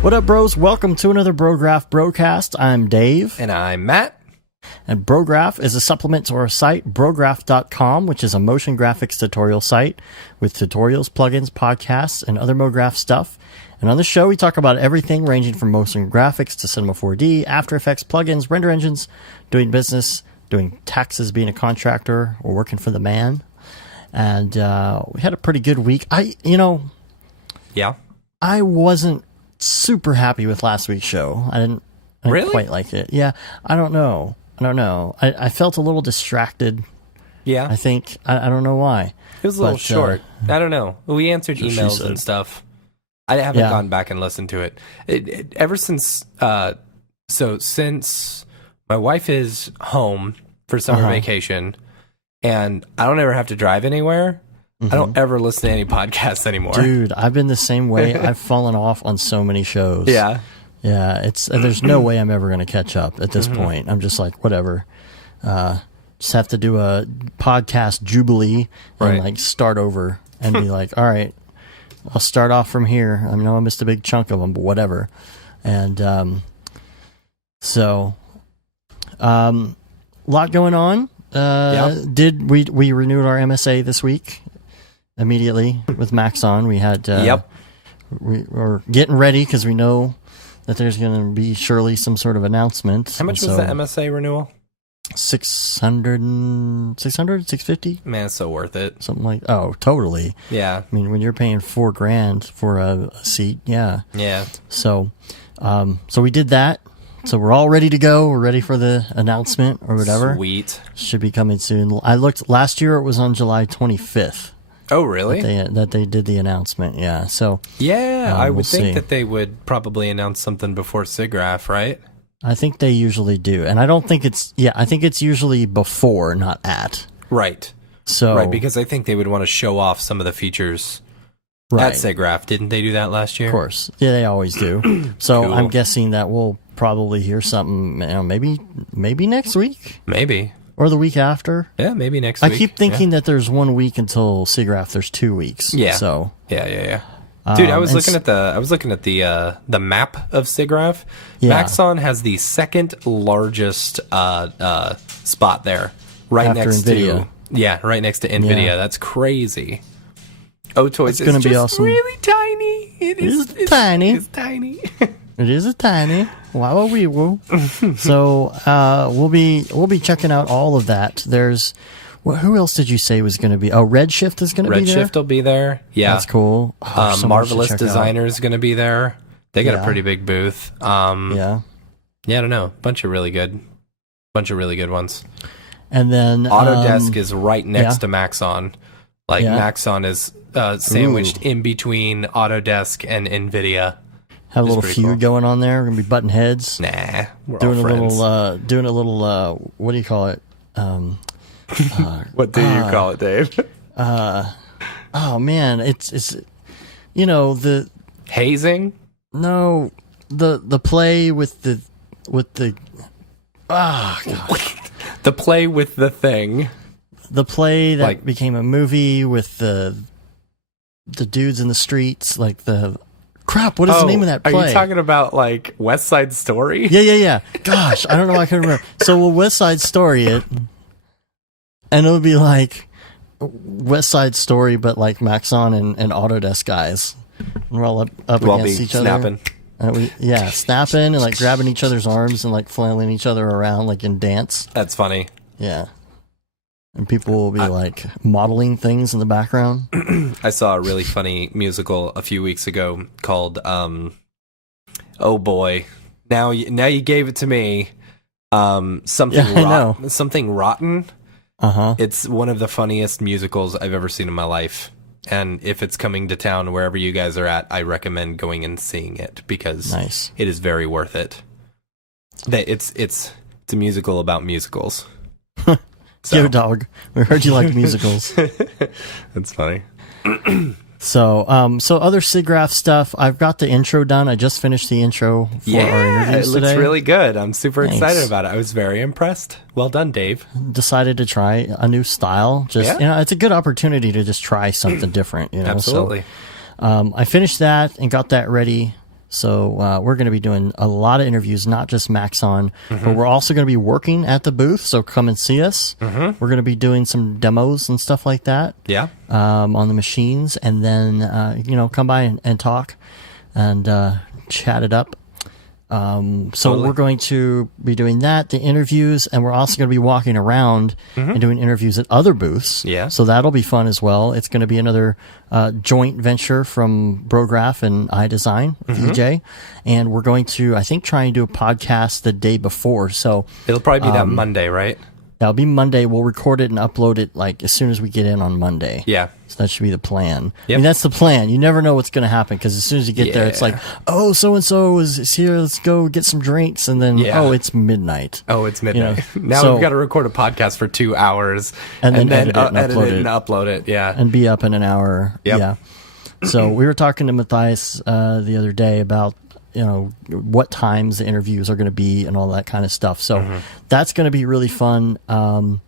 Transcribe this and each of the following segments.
What up, bros? Welcome to another Brograph Broadcast. I'm Dave. And I'm Matt. And Brograph is a supplement to our site, Brograph.com, which is a motion graphics tutorial site with tutorials, plugins, podcasts, and other MoGraph stuff. And on the show, we talk about everything ranging from motion graphics to Cinema 4D, After Effects, plugins, render engines, doing business, doing taxes, being a contractor, or working for the man. And we had a pretty good week. I wasn't super happy with last week's show. I didn't Really? quite like it. Yeah, I don't know. I felt a little distracted. Yeah. I think. I don't know why. It was a little short. I don't know. We answered emails and stuff. I haven't gone back and listened to it. Ever since, since my wife is home for summer vacation and I don't ever have to drive anywhere, I don't ever listen to any podcasts anymore. Dude, I've been the same way. I've fallen off on so many shows. Yeah. Yeah, there's no way I'm ever going to catch up at this point. I'm just like, whatever. Just have to do a podcast jubilee and like start over and be like, all right, I'll start off from here. I know I missed a big chunk of them, but whatever. And lot going on. Did we renewed our MSA this week immediately with Maxon? We had we were getting ready because we know that there's going to be surely some sort of announcement. How much was the MSA renewal? 650? Man, it's so worth it. Something like, oh, totally. Yeah. I mean, when you're paying $4,000 for a seat, yeah. Yeah. So we did that. So we're all ready to go. We're ready for the announcement or whatever. Sweet. Should be coming soon. I looked last year. It was on July 25th. Oh, really? That they did the announcement. Yeah. So yeah, I would think see. that they would probably announce something before SIGGRAPH, right? I think they usually do, and I don't think it's. Yeah, I think it's usually before, not at. Right. So right, because I think they would want to show off some of the features at SIGGRAPH. Didn't they do that last year? Of course. Yeah, they always do. So Cool. I'm guessing that we'll probably hear something. Maybe next week. Maybe. Or the week after. Yeah, maybe next week. I keep thinking that there's 1 week until SIGGRAPH. There's 2 weeks. Yeah. So yeah. Dude, I was looking at the map of SIGGRAPH. Yeah. Maxon has the second largest spot there, right After next NVIDIA. right next to NVIDIA. Yeah. That's crazy. Toys It's gonna be awesome. Really tiny. It's tiny. It's tiny. It is a tiny. Wow, wee woo. So we'll be checking out all of that. There's who else did you say was going to be? Oh, Redshift is going to be there. Redshift will be there. Yeah, that's cool. Oh, Marvelous Designer is going to be there. They got a pretty big booth. Yeah, I don't know. Bunch of really good ones. And then Autodesk is right next to Maxon. Maxon is sandwiched in between Autodesk and NVIDIA. Have a little feud cool. going on there. We're gonna be butting heads. Nah, we're doing all friends. doing a little. What do you call it? What do you call it, Dave? Oh man, it's the hazing. No, the play with the God. The play with the thing. The play that became a movie with the dudes in the streets, like the crap. What is the name of that play? Are you talking about like West Side Story? Yeah. Gosh, I don't know. I couldn't remember. So we'll West Side Story it, and it'll be like West Side Story, but like Maxon and Autodesk guys. We're all up against each snapping. other. Snapping and like grabbing each other's arms and like flailing each other around like in dance. That's funny. Yeah. And people will be like modeling things in the background. I saw a really funny musical a few weeks ago called oh boy, now you gave it to me. Something rotten. It's one of the funniest musicals I've ever seen in my life. And if it's coming to town wherever you guys are at, I recommend going and seeing it because it is very worth it. It's a musical about musicals. So. Yo, dog. We heard you like musicals. That's funny. So other SIGGRAPH stuff. I've got the intro done. I just finished the intro for our interviews today. It looks today. really good. I'm super excited about it. I was very impressed. Well done, Dave. Decided to try a new style. It's a good opportunity to just try something different. Absolutely. So, I finished that and got that ready. So we're going to be doing a lot of interviews, not just Maxon, but we're also going to be working at the booth. So come and see us. We're going to be doing some demos and stuff like that. Yeah. On the machines, and then come by and talk and chat it up. So we're going to be doing that, the interviews, and we're also going to be walking around and doing interviews at other booths. Yeah. So that'll be fun as well. It's going to be another joint venture from Brograph and iDesign with EJ. And we're going to, I think, try and do a podcast the day before. So it'll probably be that Monday, right? That'll be Monday. We'll record it and upload it like as soon as we get in on Monday. Yeah. So that should be the plan. Yep. I mean, that's the plan. You never know what's going to happen because as soon as you get there, it's like, oh, so-and-so is here. Let's go get some drinks. And then, oh, it's midnight. Oh, it's midnight. Now we've got to record a podcast for 2 hours. And then edit it and upload it. Yeah. And be up in an hour. Yep. Yeah. So we were talking to Matthias the other day about what times the interviews are going to be and all that kind of stuff. So that's going to be really fun. Let's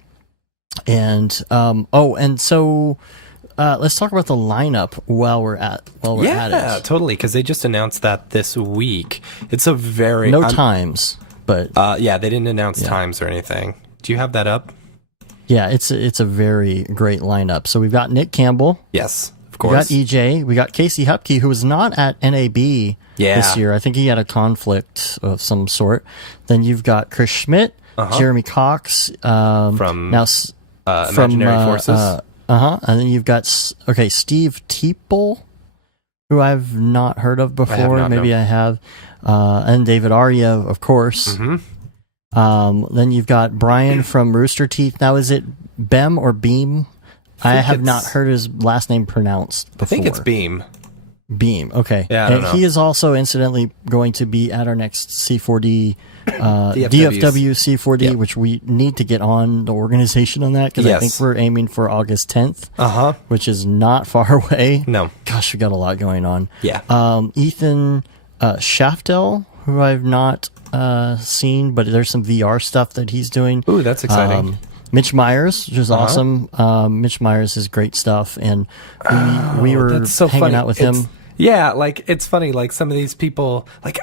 talk about the lineup while we're at it. Yeah, totally. Because they just announced that this week. It's a very times, but they didn't announce times or anything. Do you have that up? Yeah, it's a very great lineup. So we've got Nick Campbell. Yes. We got EJ. We got Casey Hupke, who was not at NAB this year. I think he had a conflict of some sort. Then you've got Chris Schmidt, Jeremy Cox from Imaginary Forces. And then you've got Steve Teeple, who I've not heard of before. Maybe I have. And David Arya, of course. Then you've got Brian from Rooster Teeth. Now, is it Bem or Beam? I have not heard his last name pronounced before. I think it's Beam. Beam, okay. Yeah, I don't know. He is also incidentally going to be at our next C4D, DFW C4D, which we need to get on the organization on that because I think we're aiming for August 10th, which is not far away. No. Gosh, we got a lot going on. Yeah. Ethan Schaftel, who I've not seen, but there's some VR stuff that he's doing. Ooh, that's exciting. Mitch Myers, which is awesome. Mitch Myers is great stuff, and we were hanging out with him. Yeah, like, it's funny, like, some of these people, like,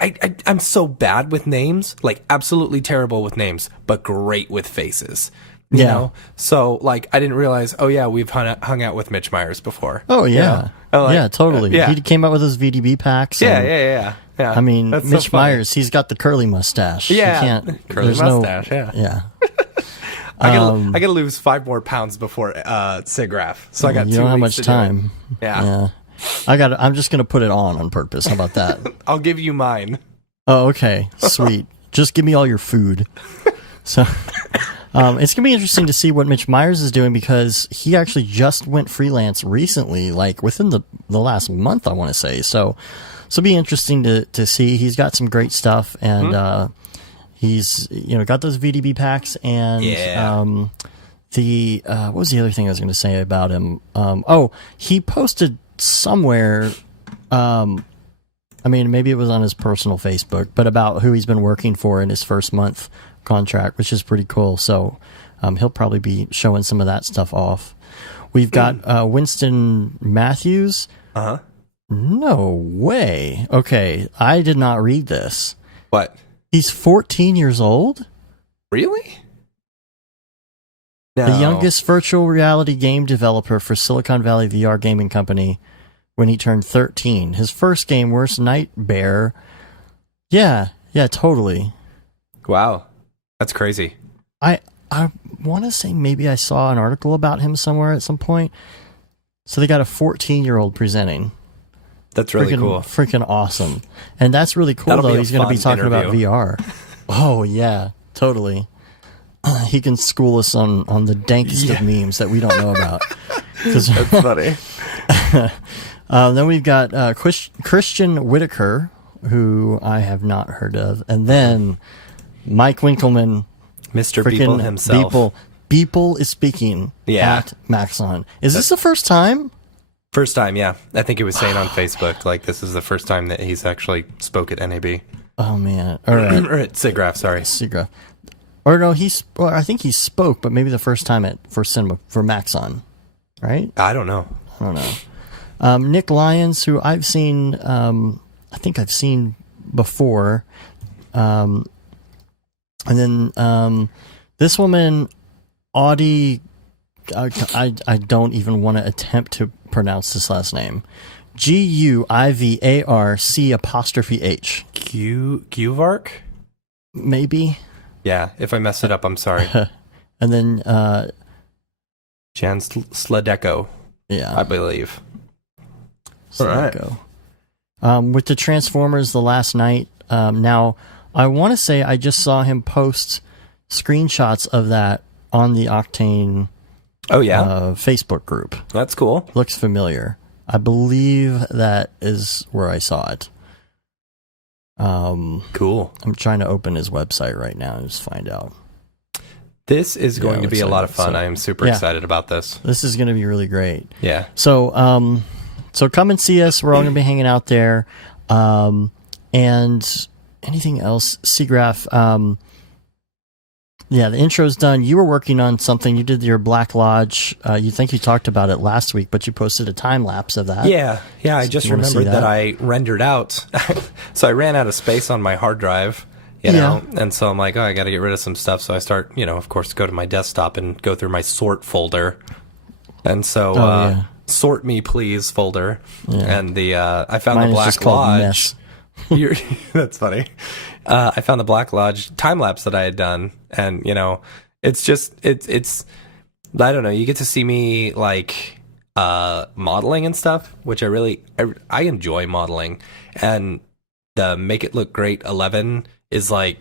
I'm so bad with names, like, absolutely terrible with names, but great with faces. You know? So, like, I didn't realize, we've hung out with Mitch Myers before. Oh, yeah. You know? Yeah, totally. He came out with his VDB packs. Yeah. I mean, that's Mitch Myers, he's got the curly mustache. Yeah. Curly mustache, Yeah. I gotta lose 5 more pounds before SIGGRAPH. So I got 2 weeks. You don't have much time. Yeah. I'm just gonna put it on purpose. How about that? I'll give you mine. Oh, okay. Sweet. Just give me all your food. So it's gonna be interesting to see what Mitch Myers is doing because he actually just went freelance recently, like within the last month, I want to say. So it'll be interesting to see. He's got some great stuff and he's got those VDB packs and what was the other thing I was going to say about him? He posted somewhere, maybe it was on his personal Facebook, but about who he's been working for in his first month contract, which is pretty cool. So he'll probably be showing some of that stuff off. We've got Winston Matthews. No way. Okay, I did not read this. What? He's 14 years old? Really? No. The youngest virtual reality game developer for Silicon Valley VR gaming company when he turned 13. His first game, Worst Nightmare. Yeah, totally. Wow. That's crazy. I want to say maybe I saw an article about him somewhere at some point. So they got a 14-year-old presenting. That's really cool. Freaking awesome. And that's really cool, though. He's going to be talking about VR. Oh, yeah, totally. He can school us on the dankest of memes that we don't know about. That's funny. Then we've got Christian Whitaker, who I have not heard of. And then Mike Winkleman. Mr. Beeple himself. Beeple is speaking at Maxon. Is this the first time? First time, yeah. I think he was saying on Facebook, like, this is the first time that he's actually spoke at NAB. Oh, man. All right. Or at SIGGRAPH, sorry. SIGGRAPH. Or no, I think he spoke, but maybe the first time for Maxon, right? I don't know. Nick Lyons, who I've seen, I think I've seen before. And then this woman, Audie, I don't even want to attempt to pronounce this last name. Guivarch. Guvark? Maybe. Yeah, if I messed it up, I'm sorry. And then Jan Sladeko, I believe. Sladeko. All right. With the Transformers the last night, now I want to say I just saw him post screenshots of that on the Octane Facebook group. That's cool. Looks familiar. I believe that is where I saw it. Cool. I'm trying to open his website right now and just find out. This is going to be a lot of fun. I am super excited about this. This is going to be really great. Yeah. So, so come and see us. We're all going to be hanging out there. And anything else? SIGGRAPH. Yeah, the intro's done. You were working on something. You did your Black Lodge. You think you talked about it last week, but you posted a time lapse of that. Yeah. I just remembered that I rendered out. So I ran out of space on my hard drive, you know, and so I'm like, I got to get rid of some stuff. So I start, of course, go to my desktop and go through my sort folder. And so sort me please folder. Yeah. And I found the Black Lodge. That's funny. I found the Black Lodge time lapse that I had done, and it's just it's I don't know. You get to see me like modeling and stuff, which I enjoy modeling, and the Make It Look Great 11 is like,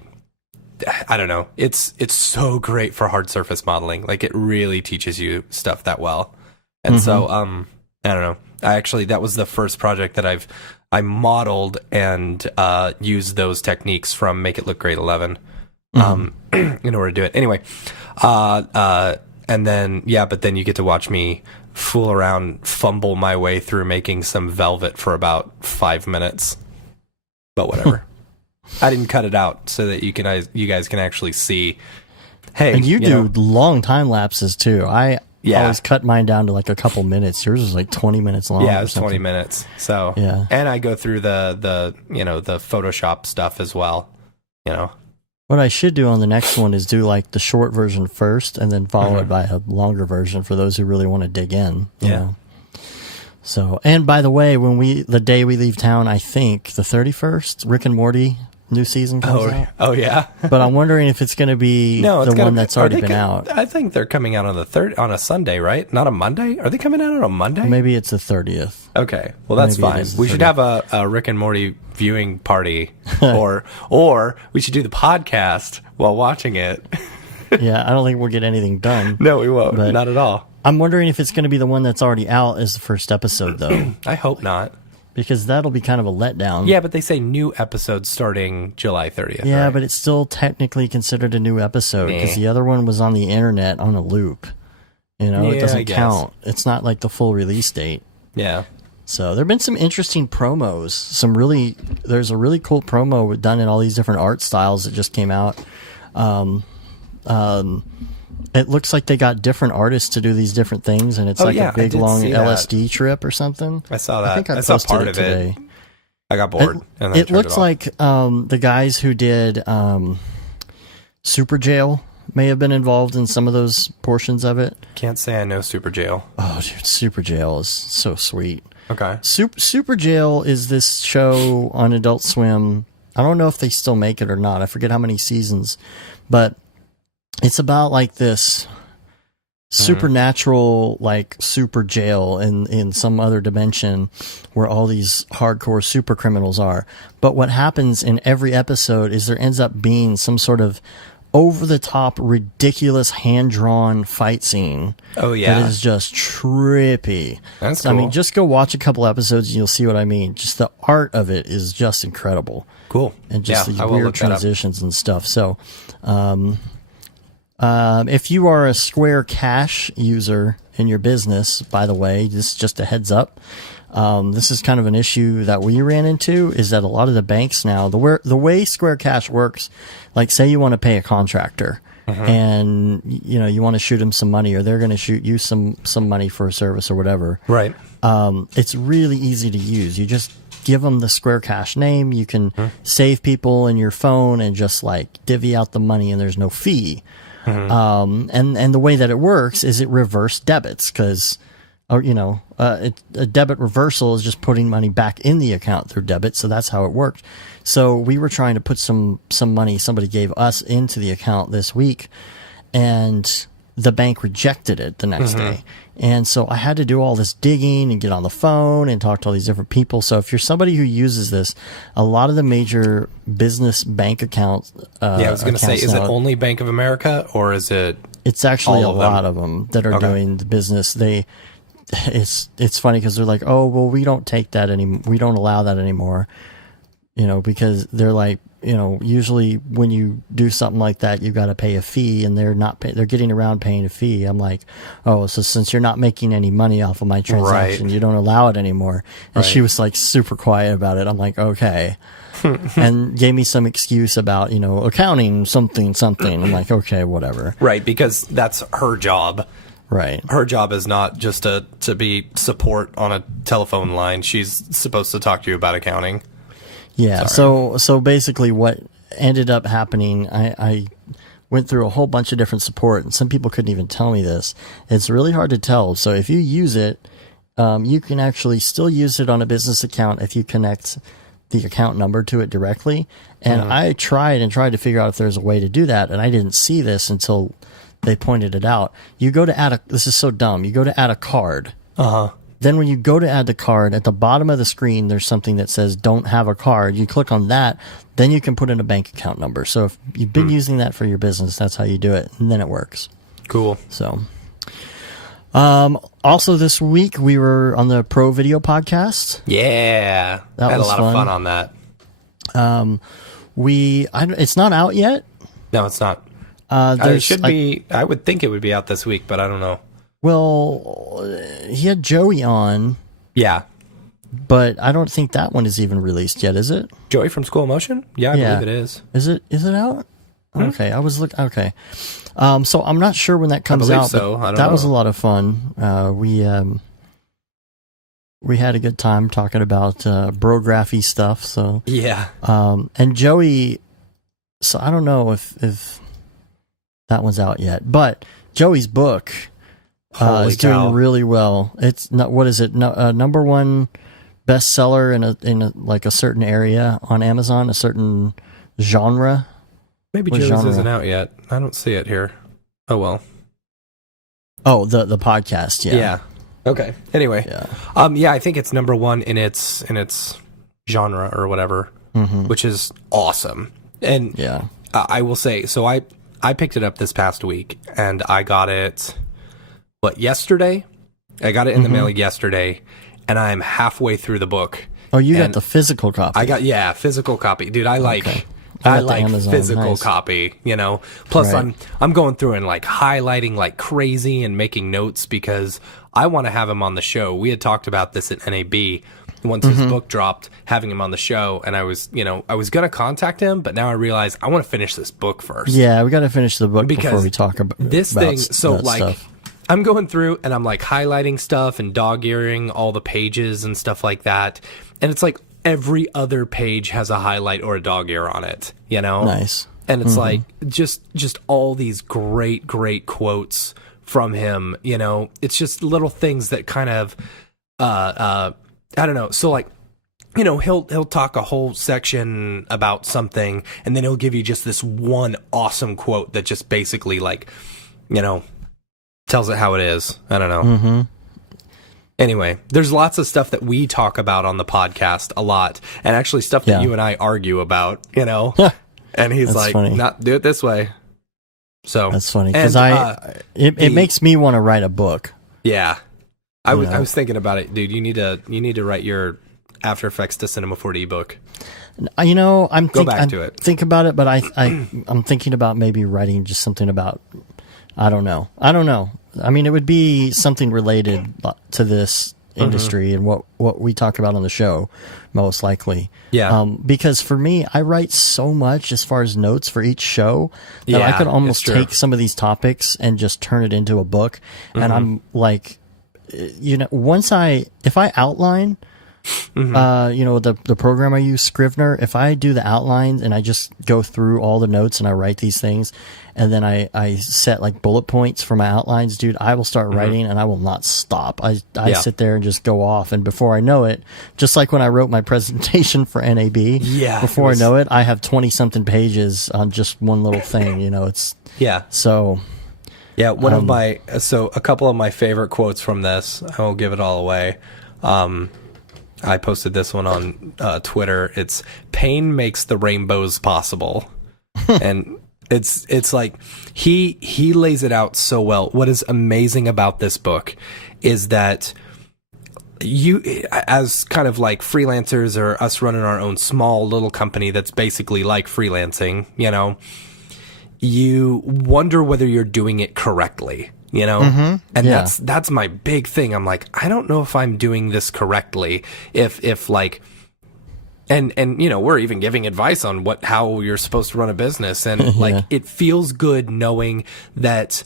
I don't know. It's so great for hard surface modeling. Like, it really teaches you stuff that well, and so I don't know. That was the first project that I modeled and used those techniques from Make It Look Great 11 in order to do it. Anyway, and then, but then you get to watch me fool around, fumble my way through making some velvet for about 5 minutes. But whatever. I didn't cut it out so that you guys can actually see. Hey, and you do long time lapses too. I always cut mine down to like a couple minutes. Yours was like 20 minutes long. Yeah, it was 20 minutes. So and I go through the Photoshop stuff as well. What I should do on the next one is do like the short version first, and then follow it by a longer version for those who really want to dig in. You know? So, and by the way, the day we leave town, I think the 31st, Rick and Morty new season comes out. Oh yeah. But I'm wondering if it's going to be the one that's already been out. I think they're coming out on on a Sunday, right? Not a Monday? Are they coming out on a Monday? Maybe it's the 30th. Okay. Well, that's fine. We should have a Rick and Morty viewing party, or we should do the podcast while watching it. Yeah, I don't think we'll get anything done. No, we won't. Not at all. I'm wondering if it's going to be the one that's already out as the first episode, though. I hope not. Because that'll be kind of a letdown. Yeah, but they say new episodes starting July 30th. Yeah, right? but it's still technically considered a new episode because the other one was on the internet on a loop. It doesn't count. It's not like the full release date. Yeah. So there have been some interesting promos. There's a really cool promo done in all these different art styles that just came out. It looks like they got different artists to do these different things, and it's a big long LSD trip or something. I saw that. I think I saw posted part it of today. it. I got bored. It looks like the guys who did Super Jail may have been involved in some of those portions of it. Can't say I know Super Jail. Oh, dude, Super Jail is so sweet. Okay. Super Jail is this show on Adult Swim. I don't know if they still make it or not. I forget how many seasons, but it's about like this supernatural, like super jail in some other dimension where all these hardcore super criminals are. But what happens in every episode is there ends up being some sort of over-the-top, ridiculous, hand-drawn fight scene. Oh, yeah. That is just trippy. That's cool. I mean, just go watch a couple episodes and you'll see what I mean. Just the art of it is just incredible. Cool. And just these weird transitions and stuff. So, If you are a Square Cash user in your business, by the way, this is just a heads up. This is kind of an issue that we ran into, is that a lot of the banks now, the way Square Cash works, like say you want to pay a contractor and you want to shoot them some money, or they're going to shoot you some money for a service or whatever. Right. It's really easy to use. You just give them the Square Cash name. You can save people in your phone and just like divvy out the money, and there's no fee. And the way that it works is it reverse debits, because a debit reversal is just putting money back in the account through debit. So that's how it worked. So we were trying to put some money somebody gave us into the account this week, and the bank rejected it the next day. And so I had to do all this digging and get on the phone and talk to all these different people. So if you're somebody who uses this, a lot of the major business bank accounts. I was going to say, is it only Bank of America, or is it? It's actually a lot of them that are doing the business. It's funny because they're like, oh, well, we don't take that anymore. We don't allow that anymore. Because they're like, usually when you do something like that, you got to pay a fee, and they're getting around paying a fee. I'm like, oh, so since you're not making any money off of my transaction, you don't allow it anymore. And she was like super quiet about it. I'm like, okay. And gave me some excuse about, accounting something. I'm like, okay, whatever. Right. Because that's her job. Right. Her job is not just to be support on a telephone line. She's supposed to talk to you about accounting. Yeah. Sorry. So basically what ended up happening, I went through a whole bunch of different support, and some people couldn't even tell me this. It's really hard to tell. So if you use it, you can actually still use it on a business account if you connect the account number to it directly. And I tried to figure out if there's a way to do that, and I didn't see this until they pointed it out. You go to this is so dumb. You go to add a card. Then when you go to add the card, at the bottom of the screen, there's something that says don't have a card. You click on that, then you can put in a bank account number. So if you've been using that for your business, that's how you do it, and then it works. Cool. So, also this week we were on the Pro Video podcast. Yeah. That had was a lot of fun on that. It's not out yet. No, it's not. It should be. I would think it would be out this week, but I don't know. Well, he had Joey on. Yeah. But I don't think that one is even released yet, is it? Joey from School of Motion? Yeah, I believe it is. Is it out? Okay, I was looking. Okay. So I'm not sure when that comes out. So. I don't that know. Was a lot of fun. We had a good time talking about Brography stuff. So yeah. And Joey. So I don't know if that one's out yet, but Joey's book is doing really well. It's not. What is it? Number one bestseller in a like a certain area on Amazon, a certain genre. Maybe Joey's isn't out yet. I don't see it here. Oh well. Oh, the podcast. Yeah. Yeah. Okay. Anyway. Yeah. Yeah. I think it's number one in its genre or whatever, which is awesome. And yeah, I will say. So I picked it up this past week, and I got it. Yesterday? I got it in the mail yesterday, and I'm halfway through the book. Oh, you got the physical copy. I got physical copy, dude. I like physical copy. Plus I'm going through and like highlighting like crazy and making notes because I want to have him on the show. We had talked about this at NAB once his book dropped, having him on the show, and I was gonna contact him, but now I realize I want to finish this book first. Yeah, we got to finish the book before we talk about this thing. So like. Stuff. I'm going through and I'm like highlighting stuff and dog-earing all the pages and stuff like that. And it's like every other page has a highlight or a dog ear on it, Nice. And it's like just all these great quotes from him, It's just little things that kind of I don't know. So like, he'll talk a whole section about something, and then he'll give you just this one awesome quote that just basically like, tells it how it is. I don't know. Anyway, there's lots of stuff that we talk about on the podcast a lot, and actually stuff that you and I argue about, And he's that's like, funny. "Not do it this way." So that's funny because it makes me want to write a book. Yeah, I was thinking about it, dude. You need to write your After Effects to Cinema 4D book. I'm Go back to it. Think about it, but I'm thinking about maybe writing just something about. I don't know. I mean, it would be something related to this industry and what we talk about on the show, most likely. Yeah. Because for me, I write so much as far as notes for each show that I could almost take some of these topics and just turn it into a book. And I'm like, if I outline, the program I use, Scrivener, if I do the outlines and I just go through all the notes and I write these things, and then I set like bullet points for my outlines, dude, I will start writing and I will not stop. I sit there and just go off. And before I know it, just like when I wrote my presentation for NAB, before I know it, I have 20 something pages on just one little thing, so. Yeah. A couple of my favorite quotes from this, I won't give it all away. I posted this one on Twitter. It's pain makes the rainbows possible. And it's like he lays it out so well. What is amazing about this book is that you, as kind of like freelancers or us running our own small little company that's basically like freelancing, you wonder whether you're doing it correctly. And that's my big thing. I'm like, I don't know if I'm doing this correctly. If like, and we're even giving advice on how you're supposed to run a business. And like, it feels good knowing that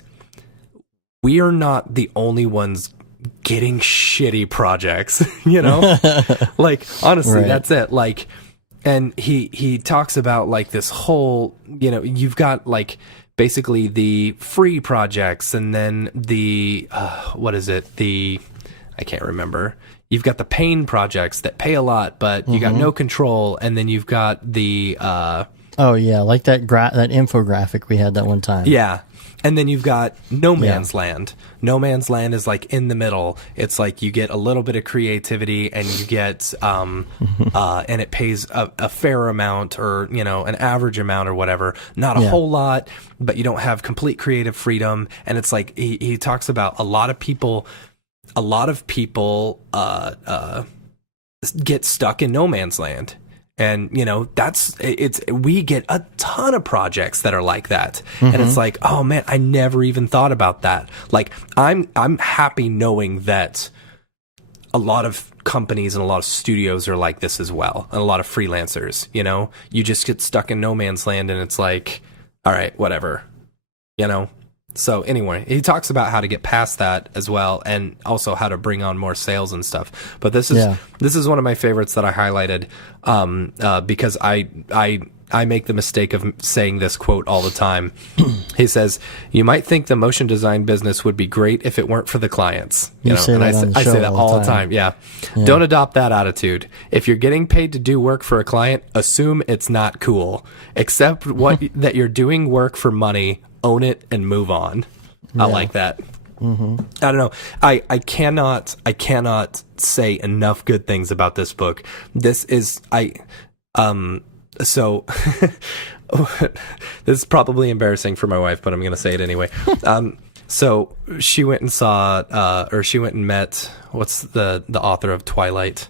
we are not the only ones getting shitty projects, like, honestly, that's it. Like, and he talks about like this whole, you've got like, basically the free projects, and then the I can't remember. You've got the pain projects that pay a lot, but you got no control, and then you've got the like that infographic we had that one time. Yeah. And then you've got No Man's Land. No Man's Land is like in the middle. It's like you get a little bit of creativity, and you get and it pays a fair amount, or an average amount or whatever. Not a whole lot, but you don't have complete creative freedom. And it's like he talks about a lot of people get stuck in No Man's Land. And, we get a ton of projects that are like that. And it's like, oh man, I never even thought about that. Like, I'm happy knowing that a lot of companies and a lot of studios are like this as well. And a lot of freelancers, you just get stuck in No Man's Land, and it's like, all right, whatever, So anyway, he talks about how to get past that as well, and also how to bring on more sales and stuff. But this is one of my favorites that I highlighted because I make the mistake of saying this quote all the time. He says, "You might think the motion design business would be great if it weren't for the clients." I say that all the time. Yeah. Don't adopt that attitude. If you're getting paid to do work for a client, assume it's not cool. Accept that you're doing work for money. Own it and move on. I like that. I don't know. I cannot say enough good things about this book. This is so this is probably embarrassing for my wife, but I'm going to say it anyway. So she went and met, what's the author of Twilight?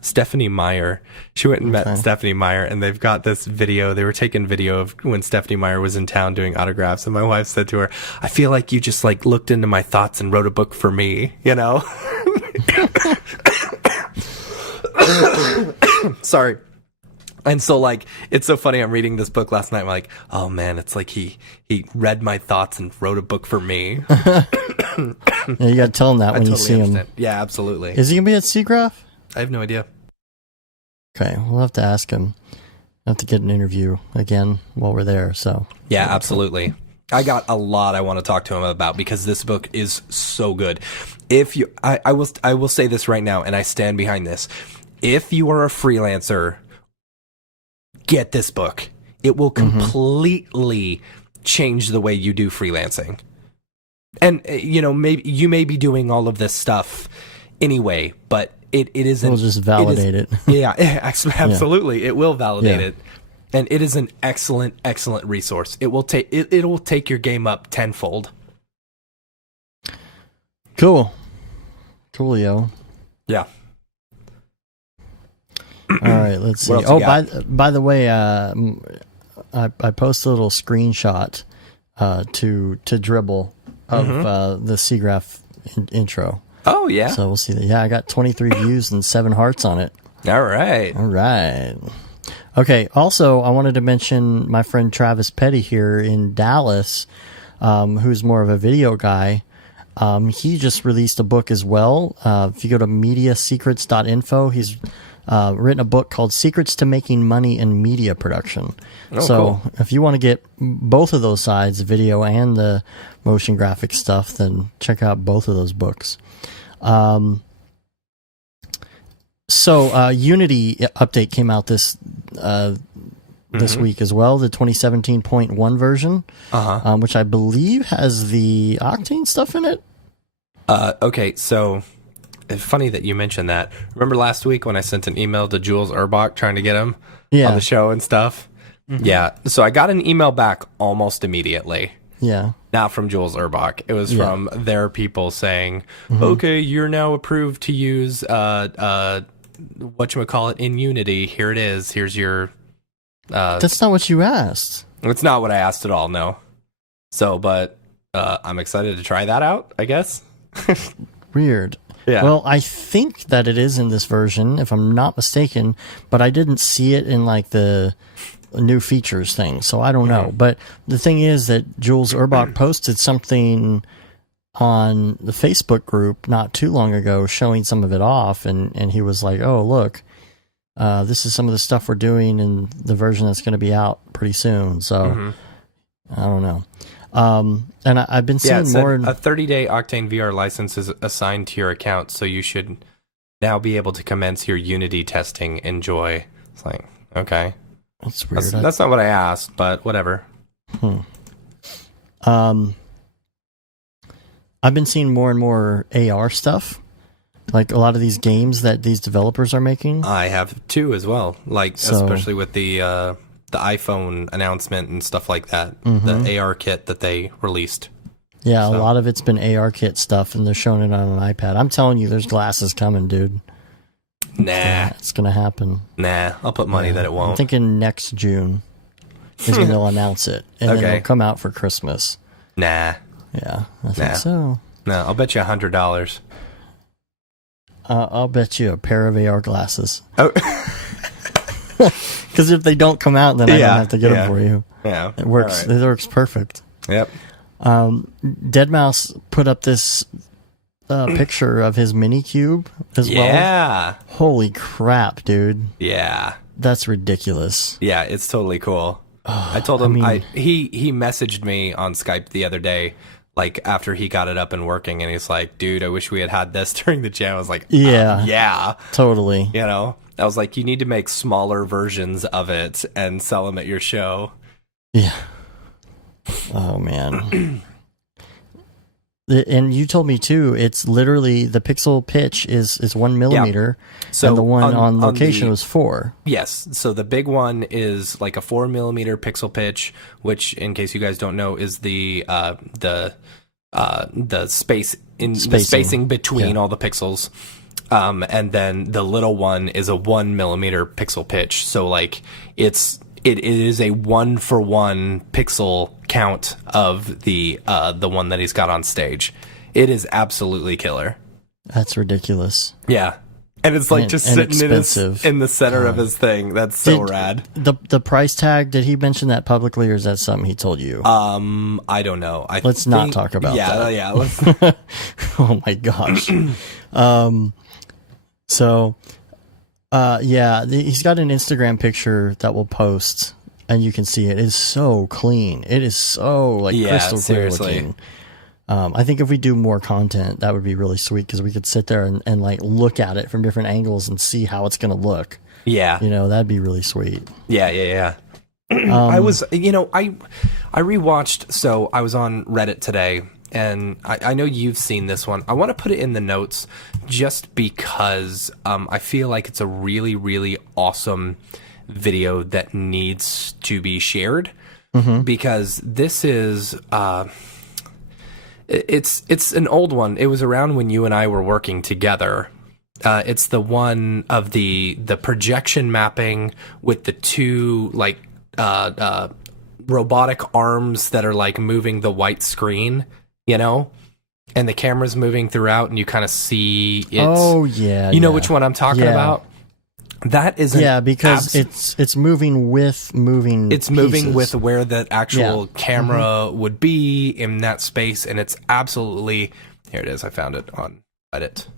Stephanie Meyer. She went and met Stephanie Meyer, and they've got this video. They were taking video of when Stephanie Meyer was in town doing autographs, and my wife said to her, "I feel like you just like looked into my thoughts and wrote a book for me," Sorry. And so, like, it's so funny. I'm reading this book last night. I'm like, oh man, it's like he read my thoughts and wrote a book for me. You got to tell him that when you see him. Yeah, absolutely. Is he gonna be at Seagraph? I have no idea. Okay, we'll have to ask him. I'll have to get an interview again while we're there. So yeah, absolutely. I got a lot I want to talk to him about because this book is so good. I will say this right now, and I stand behind this. If you are a freelancer, get this book. It will completely change the way you do freelancing. And maybe you may be doing all of this stuff anyway, but it isn't. We'll just validate it. Yeah, absolutely. It will validate it. And it is an excellent resource. It will take your game up tenfold. Coolio. Yeah. All right, let's see. Oh, by the way, I posted a little screenshot to Dribble of the SIGGRAPH intro. Oh, yeah. So we'll see that. Yeah, I got 23 views and 7 hearts on it. All right. Okay, also, I wanted to mention my friend Travis Petty here in Dallas, who's more of a video guy. He just released a book as well. If you go to mediasecrets.info, he's written a book called Secrets to Making Money in Media Production. Oh, so cool. If you want to get both of those sides, video and the motion graphic stuff, then check out both of those books. Unity update came out this week as well, the 2017.1 version, which I believe has the Octane stuff in it. Okay, so it's funny that you mentioned that. Remember last week when I sent an email to Jules Urbach trying to get him on the show and stuff? Mm-hmm. Yeah, so I got an email back almost immediately. Yeah. Not from Jules Urbach. It was from their people saying, okay, you're now approved to use whatchamacallit in Unity. Here it is. Here's your... That's not what you asked. It's not what I asked at all, no. So, but I'm excited to try that out, I guess. Weird. Yeah. Well, I think that it is in this version, if I'm not mistaken, but I didn't see it in like the new features thing, so I don't know. But the thing is that Jules Urbach posted something on the Facebook group not too long ago showing some of it off, and he was like, oh, look, this is some of the stuff we're doing in the version that's going to be out pretty soon. So I don't know. And I've been seeing more. A 30-day Octane VR license is assigned to your account, so you should now be able to commence your Unity testing. Enjoy. It's like, okay. That's weird. That's not what I asked, but whatever. I've been seeing more and more AR stuff, like a lot of these games that these developers are making. I have too as well, especially with the iPhone announcement and stuff like that, the AR kit that they released. Yeah, a lot of it's been AR kit stuff, and they're showing it on an iPad. I'm telling you, there's glasses coming, dude. Nah. It's gonna happen. Nah, I'll put money that it won't. I'm thinking next June is when they'll announce it, and then it'll come out for Christmas. Nah. Yeah, I think so. No, I'll bet you $100. I'll bet you a pair of AR glasses. Oh. Because if they don't come out, then I don't have to get them for you. Yeah, it works. Right. It works perfect. Yep. Deadmau5 put up this picture of his mini cube as well. Yeah. Holy crap, dude. Yeah. That's ridiculous. Yeah, it's totally cool. I told him he messaged me on Skype the other day, like after he got it up and working, and he's like, "Dude, I wish we had this during the jam." I was like, yeah, totally." You know, I was like, "You need to make smaller versions of it and sell them at your show." Yeah. Oh man. And you told me too, it's literally the pixel pitch is 1 millimeter, so and the one on location was 4. Yes, so the big one is like a 4 millimeter pixel pitch, which, in case you guys don't know, is the spacing between all the pixels. And then the little one is a 1 millimeter pixel pitch. So like it is a 1-for-1 pixel count of the one that he's got on stage. It is absolutely killer. That's ridiculous. Yeah. And it's like just sitting in the center of his thing. That's so rad. The price tag, did he mention that publicly, or is that something he told you? I don't know. Let's not talk about that. Yeah, let's. Oh my gosh. He's got an Instagram picture that we'll post, and you can see it. It's so clean. It is so crystal clear looking. I think if we do more content, that would be really sweet, because we could sit there and like look at it from different angles and see how it's going to look. Yeah, that'd be really sweet. Yeah. I was, I rewatched. So I was on Reddit today, and I know you've seen this one. I want to put it in the notes just because I feel like it's a really, really awesome video that needs to be shared, because this is it's an old one. It was around when you and I were working together, It's the one of the projection mapping with the two like robotic arms that are like moving the white screen, and the camera's moving throughout, and you kind of see it. Oh yeah, you know which one I'm talking about. That is because it's moving with moving. It's moving with where the actual camera would be in that space, and it's absolutely. Here it is. I found it on Reddit.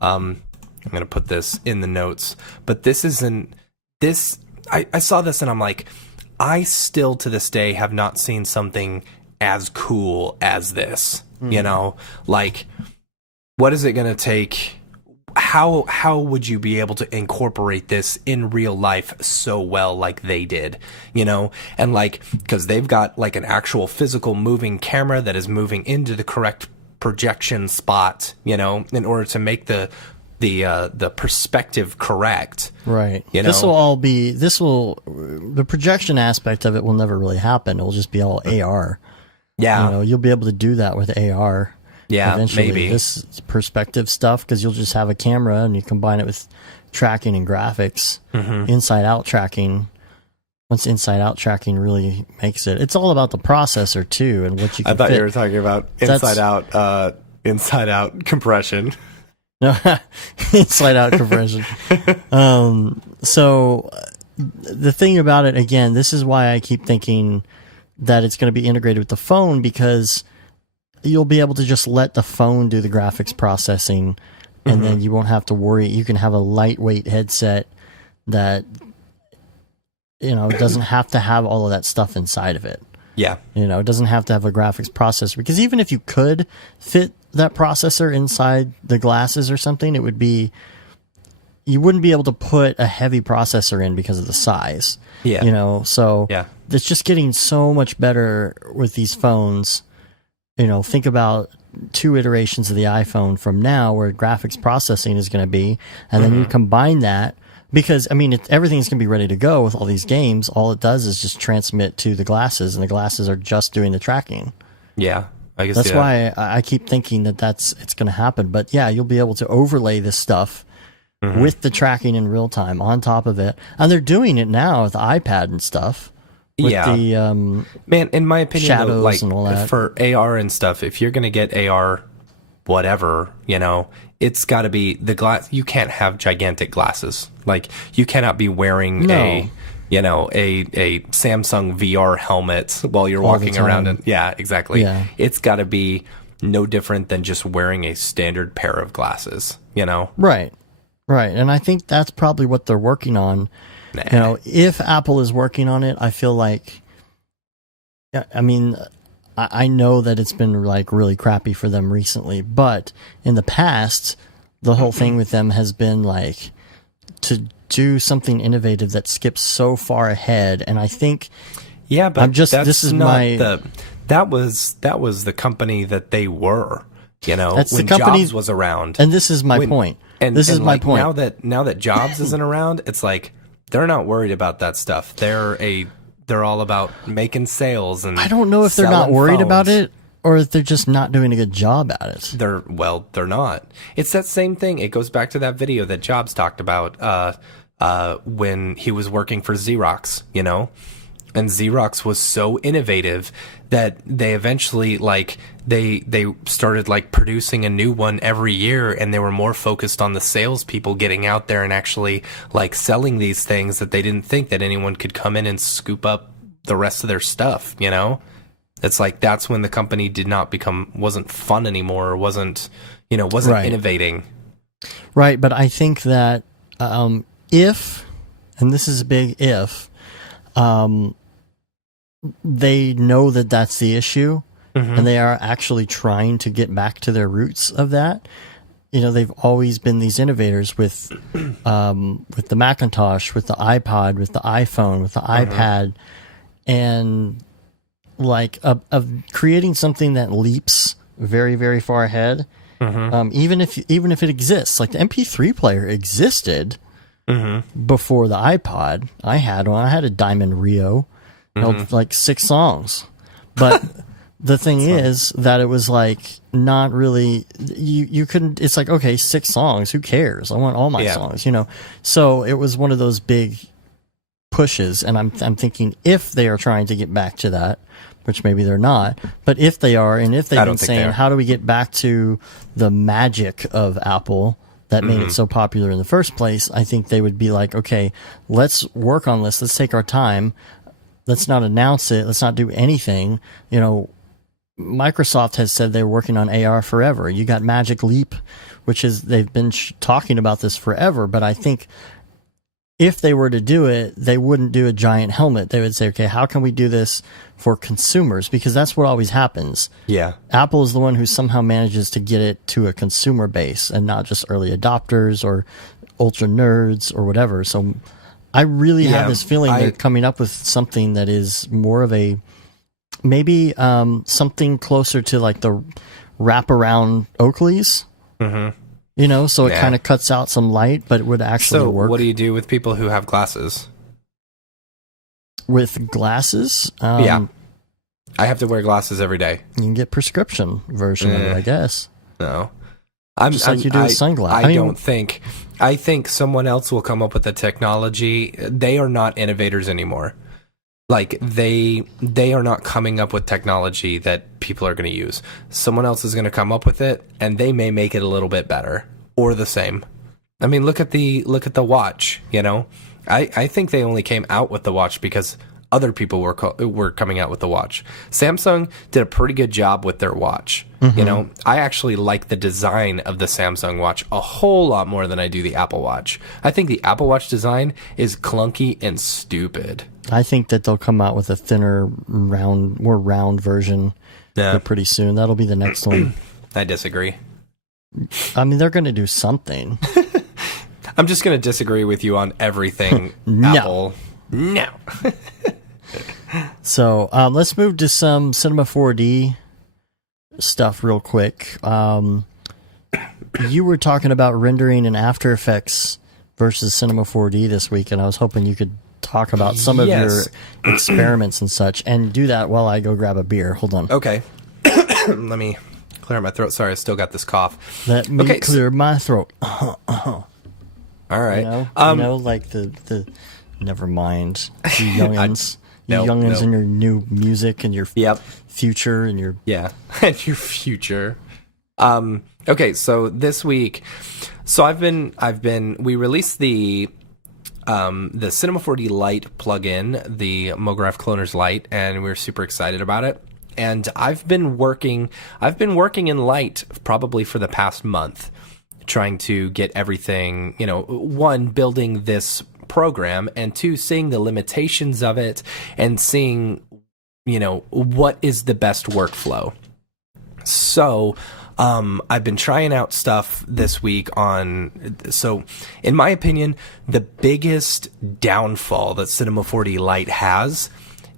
I'm going to put this in the notes, but this isn't this. I saw this and I'm like, I still to this day have not seen something as cool as this. Like, what is it going to take? How would you be able to incorporate this in real life so well like they did, and like, because they've got like an actual physical moving camera that is moving into the correct projection spot, in order to make the perspective correct. Right. The projection aspect of it will never really happen. It'll just be all AR. Yeah. You'll be able to do that with AR. Yeah, eventually. maybe. This perspective stuff, because you'll just have a camera and you combine it with tracking and graphics, inside out tracking. Once inside out tracking really makes it, it's all about the processor too, and what you can I thought fit. you were talking about inside out compression. No, inside out compression. So the thing about it, again, this is why I keep thinking that it's going to be integrated with the phone, because you'll be able to just let the phone do the graphics processing, and then you won't have to worry. You can have a lightweight headset that doesn't have to have all of that stuff inside of it. Yeah. It doesn't have to have a graphics processor, because even if you could fit that processor inside the glasses or something, you wouldn't be able to put a heavy processor in because of the size. Yeah. So it's just getting so much better with these phones. Think about 2 iterations of the iPhone from now where graphics processing is going to be, and then you combine that, because everything's going to be ready to go with all these games. All it does is just transmit to the glasses, and the glasses are just doing the tracking. Yeah. I guess that's why I keep thinking that it's going to happen. But yeah, you'll be able to overlay this stuff with the tracking in real time on top of it, and they're doing it now with the iPad and stuff. With the man, in my opinion, shadows like, and all that. For AR and stuff, if you're going to get AR, whatever, it's got to be the glass. You can't have gigantic glasses. Like, you cannot be wearing a Samsung VR helmet while you're walking around. And exactly. Yeah. It's got to be no different than just wearing a standard pair of glasses, Right. And I think that's probably what they're working on. Nah. If Apple is working on it, I feel like, I know that it's been like really crappy for them recently, but in the past, the whole thing with them has been like to do something innovative that skips so far ahead. And I think, but that was the company that they were, that's when the company, Jobs was around. And this is my point. And this is my point. Now that Jobs isn't around, it's like, they're not worried about that stuff. They're all about making sales, and I don't know if they're not worried about it, or if they're just not doing a good job at it. They're not. It's that same thing. It goes back to that video that Jobs talked about when he was working for Xerox, and Xerox was so innovative that they eventually they started producing a new one every year, and they were more focused on the salespeople getting out there and actually selling these things, that they didn't think that anyone could come in and scoop up the rest of their stuff. It's that's when the company wasn't fun anymore, or wasn't innovating. Right, but I think that if, and this is a big if, they know that that's the issue, and they are actually trying to get back to their roots of that. They've always been these innovators with the Macintosh, with the iPod, with the iPhone, with the iPad, and of creating something that leaps very, very far ahead. Even if it exists, like the MP3 player existed before the iPod. I had one. I had a Diamond Rio. 6 songs, but The thing is that it was like not really, you couldn't, it's like, okay, 6 songs, who cares? I want all my songs, you know? So it was one of those big pushes, and I'm thinking if they are trying to get back to that, which maybe they're not, but if they are, and if they've been saying, how do we get back to the magic of Apple that made it so popular in the first place, I think they would be like, okay, let's work on this, let's take our time, let's not announce it, let's not do anything. You know, Microsoft has said they're working on AR forever. You got Magic Leap, which is, they've been talking about this forever, but I think if they were to do it, they wouldn't do a giant helmet. They would say, okay, how can we do this for consumers? Because that's what always happens. Yeah. Apple is the one who somehow manages to get it to a consumer base and not just early adopters or ultra nerds or whatever. So I really have this feeling they're coming up with something that is more of a, maybe something closer to like the wraparound Oakleys. Mm-hmm. You know, so it kind of cuts out some light, but it would actually work. So what do you do with people who have glasses? With glasses? I have to wear glasses every day. You can get prescription version of it, I guess. No. Just like you do with sunglasses. I think someone else will come up with the technology. They are not innovators anymore. Like, they are not coming up with technology that people are going to use. Someone else is going to come up with it, and they may make it a little bit better or the same. I mean, look at the watch. You know, I think they only came out with the watch because other people were coming out with the watch. Samsung did a pretty good job with their watch. Mm-hmm. You know, I actually like the design of the Samsung watch a whole lot more than I do the Apple Watch. I think the Apple Watch design is clunky and stupid. I think that they'll come out with a thinner, more round version pretty soon. That'll be the next one. I disagree. I mean, they're going to do something. I'm just going to disagree with you on everything. Apple. No. So let's move to some Cinema 4D stuff real quick. You were talking about rendering in After Effects versus Cinema 4D this week, and I was hoping you could talk about some of your experiments and such, and do that while I go grab a beer. Hold on. Okay. Let me clear my throat. Sorry, I still got this cough. Let me clear my throat. All right. You know, like the never mind. You youngins. And your new music and your future and your... Yeah, and your future. Okay, so this week... So we released the Cinema 4D Lite plugin, the MoGraph Cloners Lite, and we're super excited about it. And I've been working in Lite probably for the past month, trying to get everything, you know, one, building this program, and two, seeing the limitations of it and seeing, you know, what is the best workflow. So I've been trying out stuff this week so in my opinion, the biggest downfall that Cinema 4D Lite has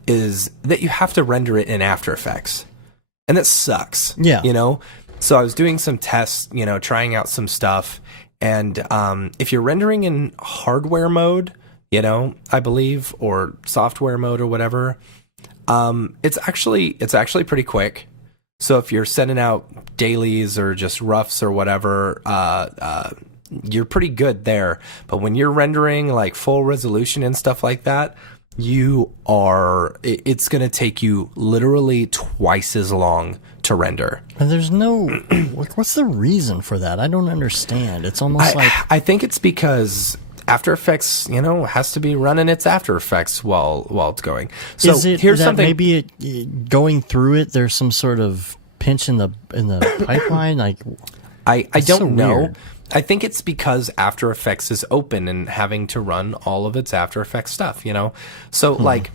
is that you have to render it in After Effects. And that sucks. Yeah. You know? So I was doing some tests, you know, trying out some stuff. And if you're rendering in hardware mode, you know, I believe, or software mode or whatever, it's actually pretty quick. So if you're sending out dailies or just roughs or whatever, you're pretty good there. But when you're rendering like full resolution and stuff like that, it's going to take you literally twice as long to render. And there's no, like, what's the reason for that? I don't understand. It's almost I think it's because After Effects, you know, has to be running its After Effects while it's going. So here's something. Maybe going through it, there's some sort of pinch in the pipeline. Like, I don't know. Weird. I think it's because After Effects is open and having to run all of its After Effects stuff. You know, so like.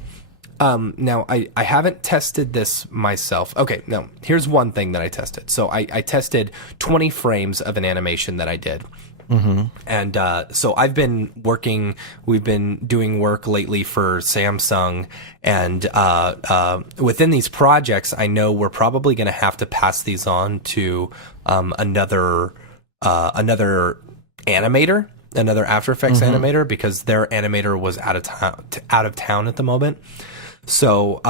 Now, I haven't tested this myself. Okay, no, here's one thing that I tested. So I tested 20 frames of an animation that I did. Mm-hmm. And so we've been doing work lately for Samsung. And within these projects, I know we're probably going to have to pass these on to another animator. Another After Effects animator, because their animator was out of town at the moment. So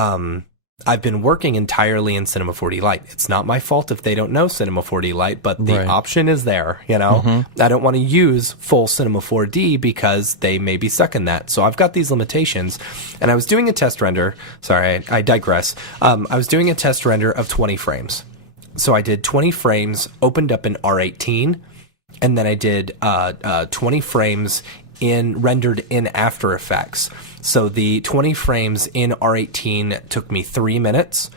I've been working entirely in Cinema 4D Lite. It's not my fault if they don't know Cinema 4D Lite, but the option is there, you know? Mm-hmm. I don't want to use full Cinema 4D because they may be stuck in that. So I've got these limitations. And I was doing a test render. Sorry, I digress. I was doing a test render of 20 frames. So I did 20 frames, opened up in R18, and then I did 20 frames rendered in After Effects. So the 20 frames in R18 took me 3 minutes.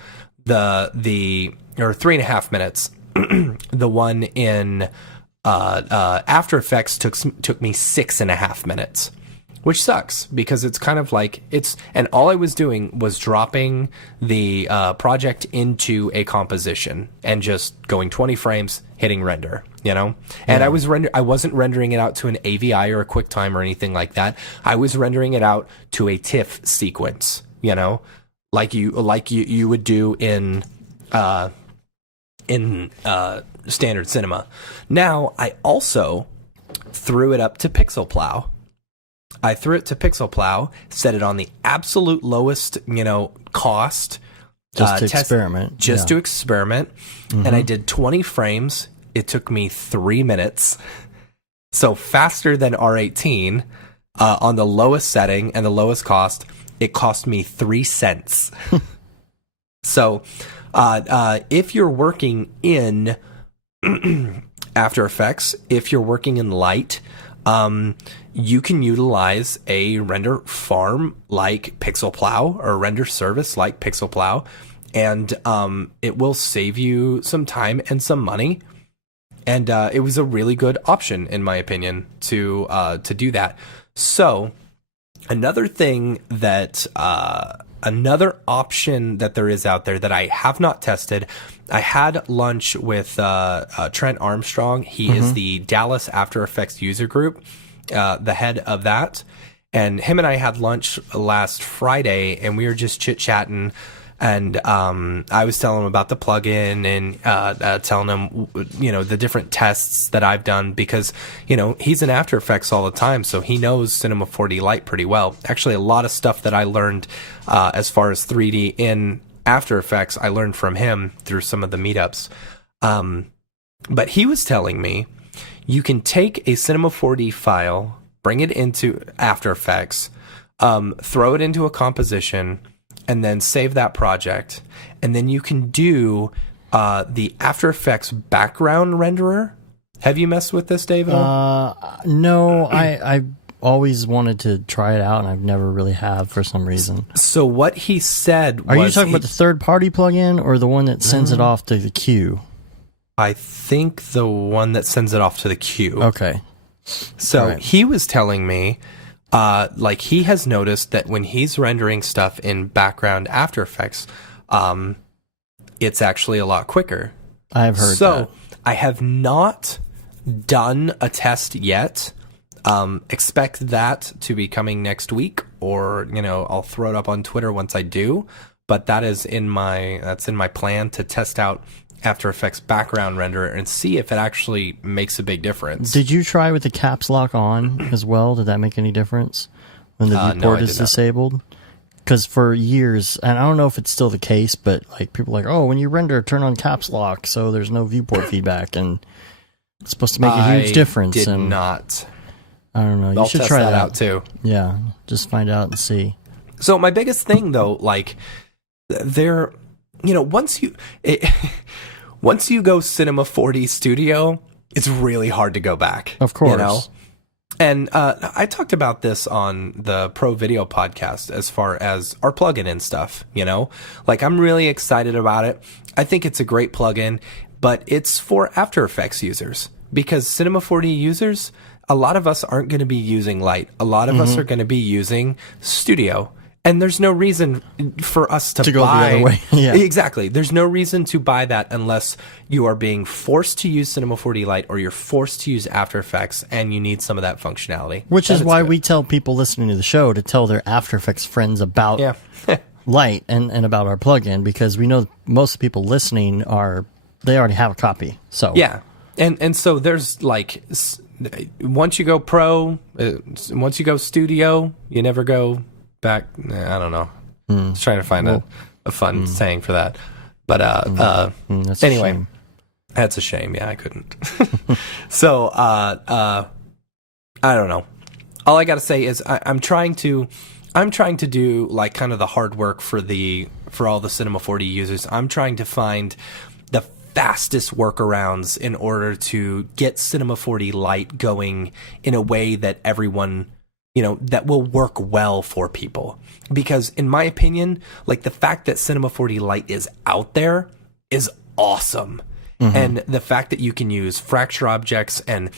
Or 3.5 minutes. The one in After Effects took me 6.5 minutes, which sucks because it's kind of like and all I was doing was dropping the project into a composition and just going 20 frames, hitting render, you know? And I wasn't rendering it out to an AVI or a QuickTime or anything like that. I was rendering it out to a TIFF sequence, you know, like you would do in standard cinema. Now, I also threw it up to Pixel Plow. I threw it to Pixel Plow, set it on the absolute lowest, you know, cost. Just to experiment. To experiment. Mm-hmm. And I did 20 frames. It took me 3 minutes. So faster than R18 on the lowest setting and the lowest cost. It cost me 3 cents. So if you're working in After Effects, if you're working in Light, you can utilize a render farm like Pixel Plow or a render service like Pixel Plow, and it will save you some time and some money. And it was a really good option, in my opinion, to do that. So another option that there is out there that I have not tested. I had lunch with Trent Armstrong. He is the Dallas After Effects user group, the head of that. And him and I had lunch last Friday, and we were just chit-chatting. And I was telling him about the plugin and telling him, you know, the different tests that I've done because, you know, he's in After Effects all the time, so he knows Cinema 4D Lite pretty well. Actually, a lot of stuff that I learned as far as 3D in After Effects, I learned from him through some of the meetups. But he was telling me you can take a Cinema 4D file, bring it into After Effects, throw it into a composition, and then save that project. And then you can do the After Effects background renderer. Have you messed with this, David? No, I always wanted to try it out, and I've never really have for some reason. So what he said was... Are you talking about the third-party plugin or the one that sends it off to the queue? I think the one that sends it off to the queue. Okay. So he was telling me... like he has noticed that when he's rendering stuff in background After Effects, it's actually a lot quicker. I've heard that. So I have not done a test yet. Expect that to be coming next week, or, you know, I'll throw it up on Twitter once I do. But that's in my plan to test out After Effects background renderer and see if it actually makes a big difference. Did you try with the caps lock on as well? Did that make any difference when the viewport is disabled? Because for years, and I don't know if it's still the case, but like people are like, oh, when you render, turn on caps lock so there's no viewport feedback, and it's supposed to make a huge difference. I did not. I don't know. I'll you should test try that out too. Yeah, just find out and see. So my biggest thing though, like there, you know, once you go Cinema 4D Studio, it's really hard to go back. Of course. You know? And I talked about this on the Pro Video podcast as far as our plugin and stuff, you know? Like, I'm really excited about it. I think it's a great plugin, but it's for After Effects users. Because Cinema 4D users, a lot of us aren't going to be using Light. A lot of us are going to be using Studio. And there's no reason for us to go buy... the other way. Yeah. Exactly. There's no reason to buy that unless you are being forced to use Cinema 4D Lite or you're forced to use After Effects and you need some of that functionality. Which is why we tell people listening to the show to tell their After Effects friends about Lite and about our plugin, because we know most people listening they already have a copy. So yeah. And so there's like... Once you go Pro, once you go Studio, you never go... back. I don't know. Just trying to find a a fun saying for that. But anyway, that's a shame. Yeah, I couldn't. So I don't know. All I got to say is I'm trying to do like kind of the hard work for all the Cinema 4D users. I'm trying to find the fastest workarounds in order to get Cinema 4D Lite going in a way that everyone, that will work well for people. Because in my opinion, like the fact that Cinema 4D Lite is out there is awesome. And the fact that you can use fracture objects and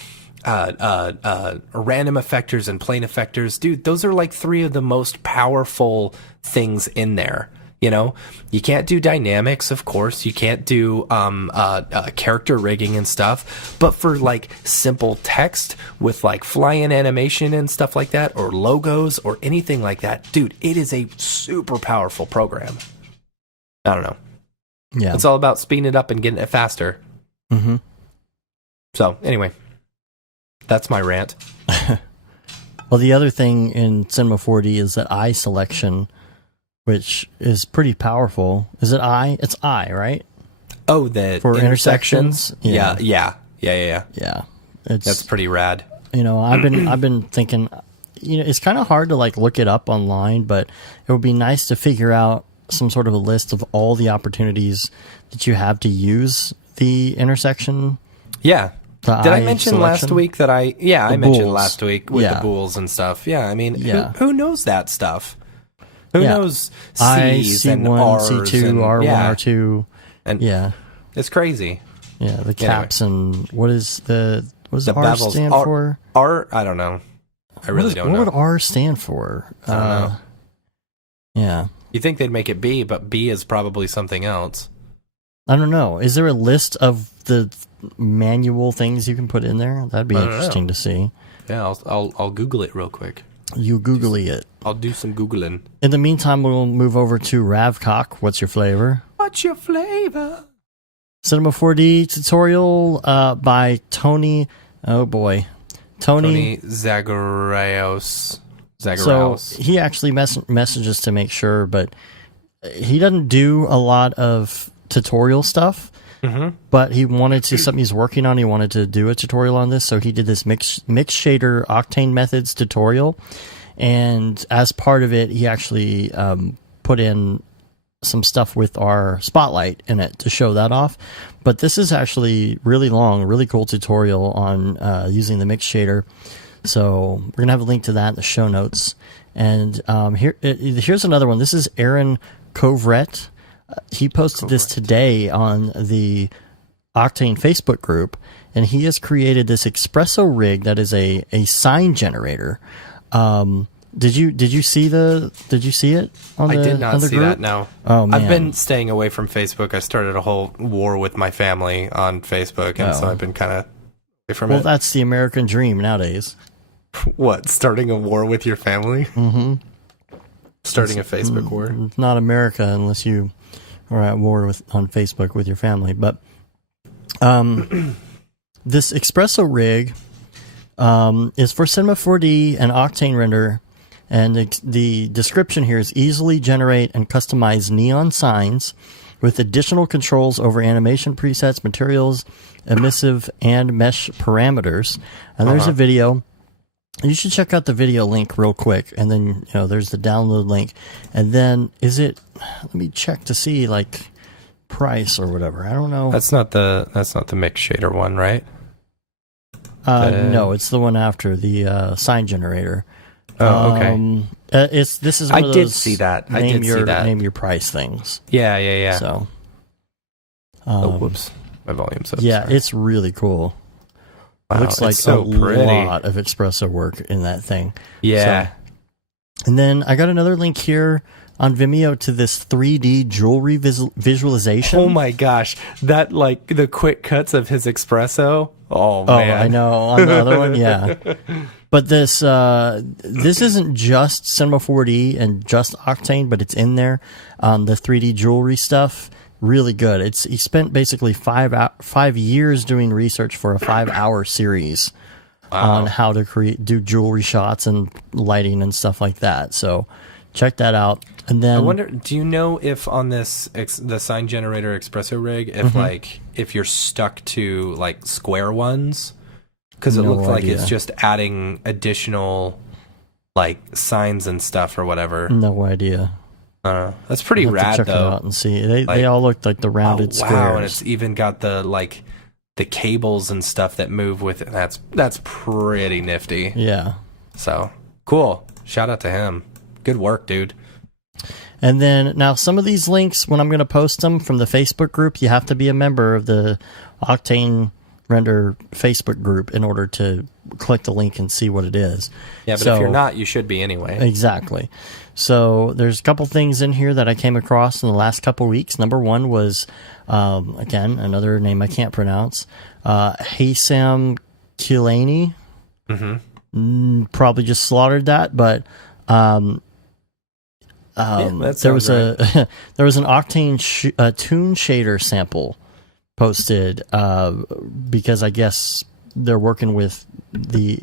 random effectors and plane effectors, dude, those are like 3 of the most powerful things in there. You can't do dynamics, of course. You can't do character rigging and stuff. But for like simple text with like fly-in animation and stuff like that, or logos or anything like that, dude, it is a super powerful program. I don't know. Yeah, it's all about speeding it up and getting it faster. So anyway, that's my rant. Well, the other thing in Cinema 4D is that eye selection, which is pretty powerful. Is it eye? It's eye, right? Oh, the for intersections. Yeah. That's pretty rad. I've been thinking, it's kind of hard to like look it up online, but it would be nice to figure out some sort of a list of all the opportunities that you have to use the intersection. Yeah. Did I mention last week that I mentioned last week with the bools and stuff. Yeah, I mean, who knows that stuff? Who knows C's and R's C2, and R1, R2. And it's crazy. Yeah, the caps and what does the R stand for? R, I don't know. I really don't know. What would R stand for? I don't know. Yeah. You think they'd make it B, but B is probably something else. I don't know. Is there a list of the manual things you can put in there? That'd be interesting to see. Yeah, I'll Google it real quick. You Googly it. I'll do some Googling. In the meantime, we'll move over to Ravcock. What's your flavor? What's your flavor? Cinema 4D tutorial by Tony. Oh boy, Tony Zagreus. So he actually messages to make sure, but he doesn't do a lot of tutorial stuff. But he wanted to, something he's working on, he wanted to do a tutorial on this, so he did this mix shader Octane methods tutorial, and as part of it, he actually put in some stuff with our spotlight in it to show that off. But this is actually really long, really cool tutorial on using the mix shader, so we're going to have a link to that in the show notes. And here's another one. This is Aaron Covrett. He posted this today on the Octane Facebook group, and he has created this Xpresso rig that is a sign generator. Did you see it? I did not see that. No. Oh man. I've been staying away from Facebook. I started a whole war with my family on Facebook, and so I've been kind of away from it. Well, that's the American dream nowadays. What? Starting a war with your family? Mm-hmm. Starting a Facebook war? Not America unless you are at war on Facebook with your family. But this Xpresso rig is for Cinema 4D and Octane render, and the description here is easily generate and customize neon signs with additional controls over animation presets, materials, emissive, and mesh parameters. And there's a video. You should check out the video link real quick, and then there's the download link, and then let me check to see like price or whatever. I don't know. That's not the mix shader one, right? No, it's the one after the sign generator. Oh, okay. This is one of those did see that. Name your price things. Yeah. So, whoops, my volume's up. Yeah, sorry. It's really cool. Wow, it looks like so pretty. Lot of Xpresso work in that thing. Yeah. So, and then I got another link here on Vimeo to this 3D jewelry visualization. Oh my gosh, that like the quick cuts of his Xpresso. Oh man, I know. On the other one, yeah. But this isn't just Cinema 4D and just Octane, but it's in there. The 3D jewelry stuff, really good. He spent basically 5 years doing research for a 5-hour series on how to do jewelry shots and lighting and stuff like that. So check that out. And then I wonder, do you know if on this the sign generator Xpresso rig, if if you're stuck to like square ones, because it looked like it's just adding additional like signs and stuff or whatever. No idea. That's pretty rad check though. It out and see. They all look like the rounded squares. Wow, and it's even got the cables and stuff that move with it. That's pretty nifty. Yeah. So cool. Shout out to him. Good work, dude. And then now some of these links, when I'm going to post them from the Facebook group, you have to be a member of the Octane Render Facebook group in order to click the link and see what it is. Yeah, but if you're not, you should be anyway. Exactly. So there's a couple things in here that I came across in the last couple weeks. Number one was, again, another name I can't pronounce, Haysam Kilani. Probably just slaughtered that, but there was there was an Octane tune shader sample posted because I guess they're working with the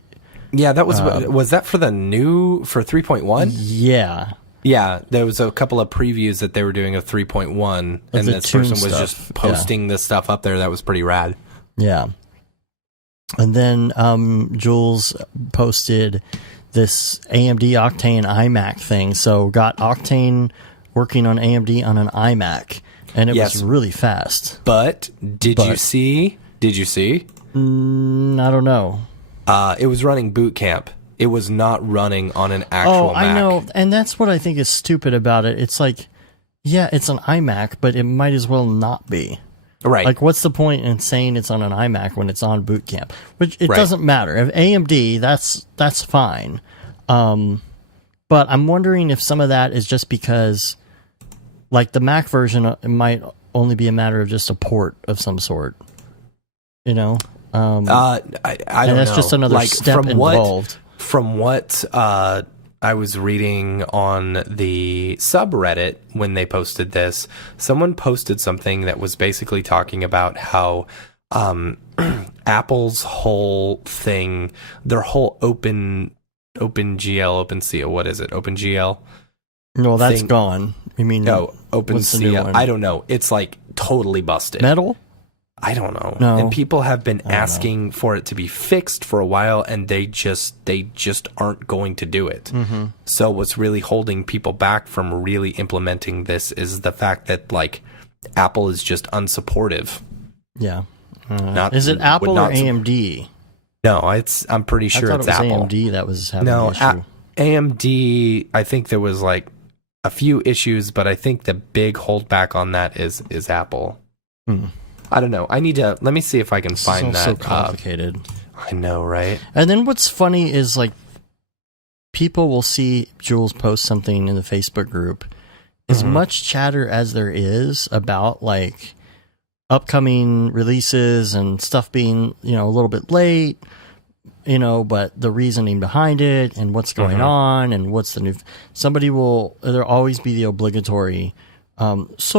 that was that for the new for 3.1? Yeah, there was a couple of previews that they were doing of 3.1, and this person was just posting this stuff up there. That was pretty rad. Yeah. And then Jules posted this AMD Octane iMac thing. So got Octane working on AMD on an iMac, and it was really fast. But did you see? I don't know. It was running boot camp. It was not running on an actual Mac. I know, and that's what I think is stupid about it. It's like, yeah, it's an iMac, but it might as well not be. Right. Like, what's the point in saying it's on an iMac when it's on boot camp? Which it doesn't matter. If AMD, that's fine. But I'm wondering if some of that is just because, like, the Mac version it might only be a matter of just a port of some sort. You know? I don't know. That's just another step involved. From what I was reading on the subreddit when they posted this, someone posted something that was basically talking about how Apple's whole thing, their whole OpenGL, what is it? OpenGL? No, that's gone. You mean OpenCL? I don't know. It's like totally busted. Metal? I don't know. No. And people have been asking for it to be fixed for a while, and they just aren't going to do it. Mm-hmm. So what's really holding people back from really implementing this is the fact that, like, Apple is just unsupportive. Yeah. Is it Apple or AMD? No, I'm pretty sure it's Apple. AMD that was having an issue. AMD, I think there was like a few issues, but I think the big holdback on that is Apple. I don't know. Let me see if I can find that. So complicated. I know, right? And then what's funny is, like, people will see Jules post something in the Facebook group. As much chatter as there is about, like, upcoming releases and stuff being, a little bit late, but the reasoning behind it and what's going on and what's the new... There'll always be the obligatory, when is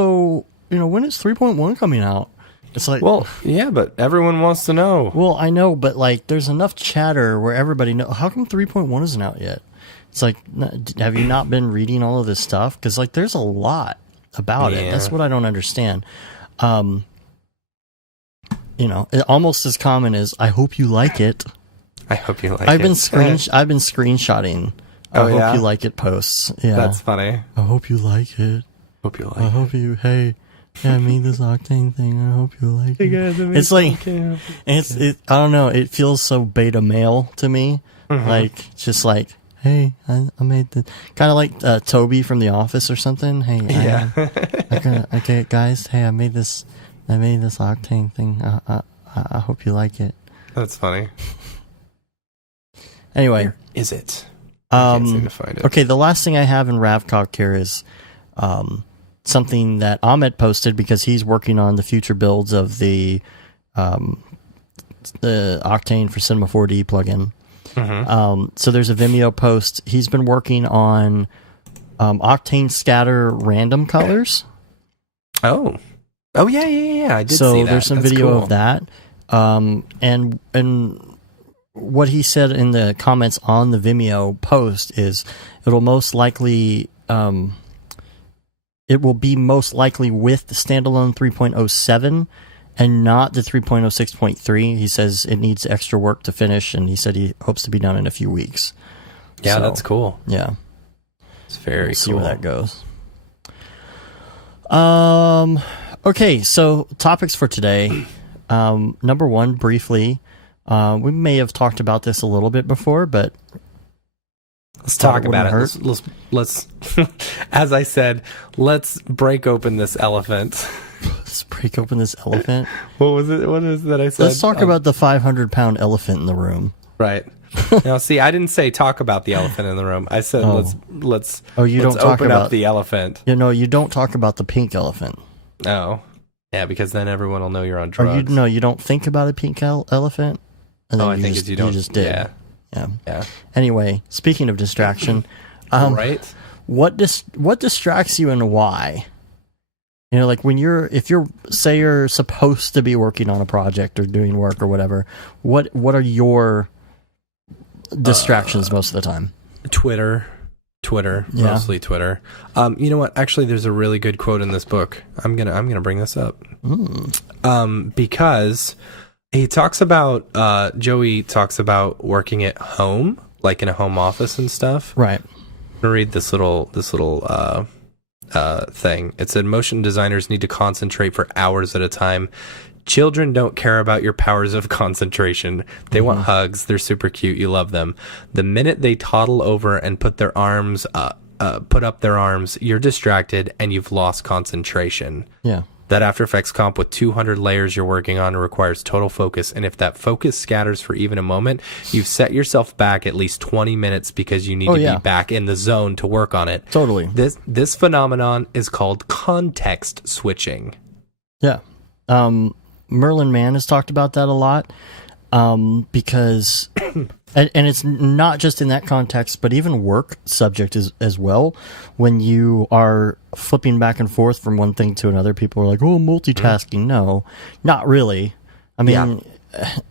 3.1 coming out? It's like, well, yeah, but everyone wants to know. Well, I know, but, like, there's enough chatter where everybody knows. How come 3.1 isn't out yet? It's like, have you not been reading all of this stuff? Because, like, there's a lot about it. That's what I don't understand. Almost as common as "I hope you like it." I hope you like it. I've been screenshotting. I hope you like it posts. Yeah, that's funny. I hope you like it. I made this Octane thing. I hope you like it. It's like, I don't know. It feels so beta male to me. Like, just like, hey, I made the kind of like Toby from The Office or something. Hey, okay, guys. Hey, I made this Octane thing. I hope you like it. That's funny. Anyway, where is it? I can't seem to find it. Okay, the last thing I have in Ravcock here is something that Ahmet posted because he's working on the future builds of the Octane for Cinema 4D plugin. So there's a Vimeo post. He's been working on Octane scatter random colors. Oh yeah. I did see that. So there's some video of that. And what he said in the comments on the Vimeo post is it'll most likely it will be most likely with the standalone 3.07 and not the 3.06.3. He says it needs extra work to finish, and he said he hopes to be done in a few weeks. Yeah, so, that's cool. Yeah. It's very cool. See where that goes. Okay, so topics for today. Number one, briefly, we may have talked about this a little bit before, but let's talk about it. Let's as I said, let's break open this elephant. Let's break open this elephant. What was it? What is that I said? Let's talk about the 500-pound elephant in the room. Right. Now, see, I didn't say talk about the elephant in the room. I said let's don't talk open about up the elephant. You don't talk about the pink elephant. Oh, yeah, because then everyone will know you're on drugs. Or you don't think about a pink elephant. And then I think you just did. Yeah. Anyway, speaking of distraction, right? What distracts you and why? Like if you're supposed to be working on a project or doing work or whatever, what are your distractions most of the time? Twitter, mostly Twitter. You know what? Actually, there's a really good quote in this book. I'm gonna bring this up. Because he talks about Joey talks about working at home, like in a home office and stuff. Right. I'm gonna read this little thing. It said motion designers need to concentrate for hours at a time. Children don't care about your powers of concentration. They want hugs. They're super cute. You love them. The minute they toddle over and put up their arms, you're distracted and you've lost concentration. Yeah. That After Effects comp with 200 layers you're working on requires total focus. And if that focus scatters for even a moment, you've set yourself back at least 20 minutes because you need to be back in the zone to work on it. Totally. This phenomenon is called context switching. Yeah. Merlin Mann has talked about that a lot, because, and it's not just in that context, but even work subject as well. When you are flipping back and forth from one thing to another, people are like, "Oh, multitasking." No, not really. I mean,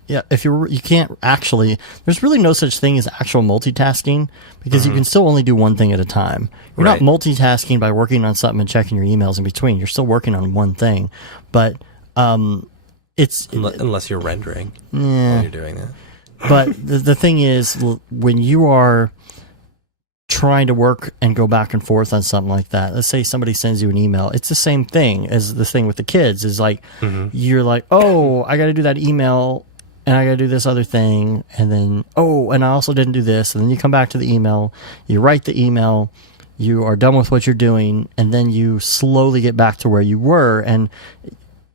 if you can't actually, there's really no such thing as actual multitasking, because you can still only do one thing at a time. You're not multitasking by working on something and checking your emails in between. You're still working on one thing, but it's unless you're rendering when you're doing that. But the thing is, when you are trying to work and go back and forth on something like that, let's say somebody sends you an email, it's the same thing as the thing with the kids. Is like you're like, oh, I got to do that email and I got to do this other thing, and then and I also didn't do this, and then you come back to the email, you write the email, you are done with what you're doing, and then you slowly get back to where you were. And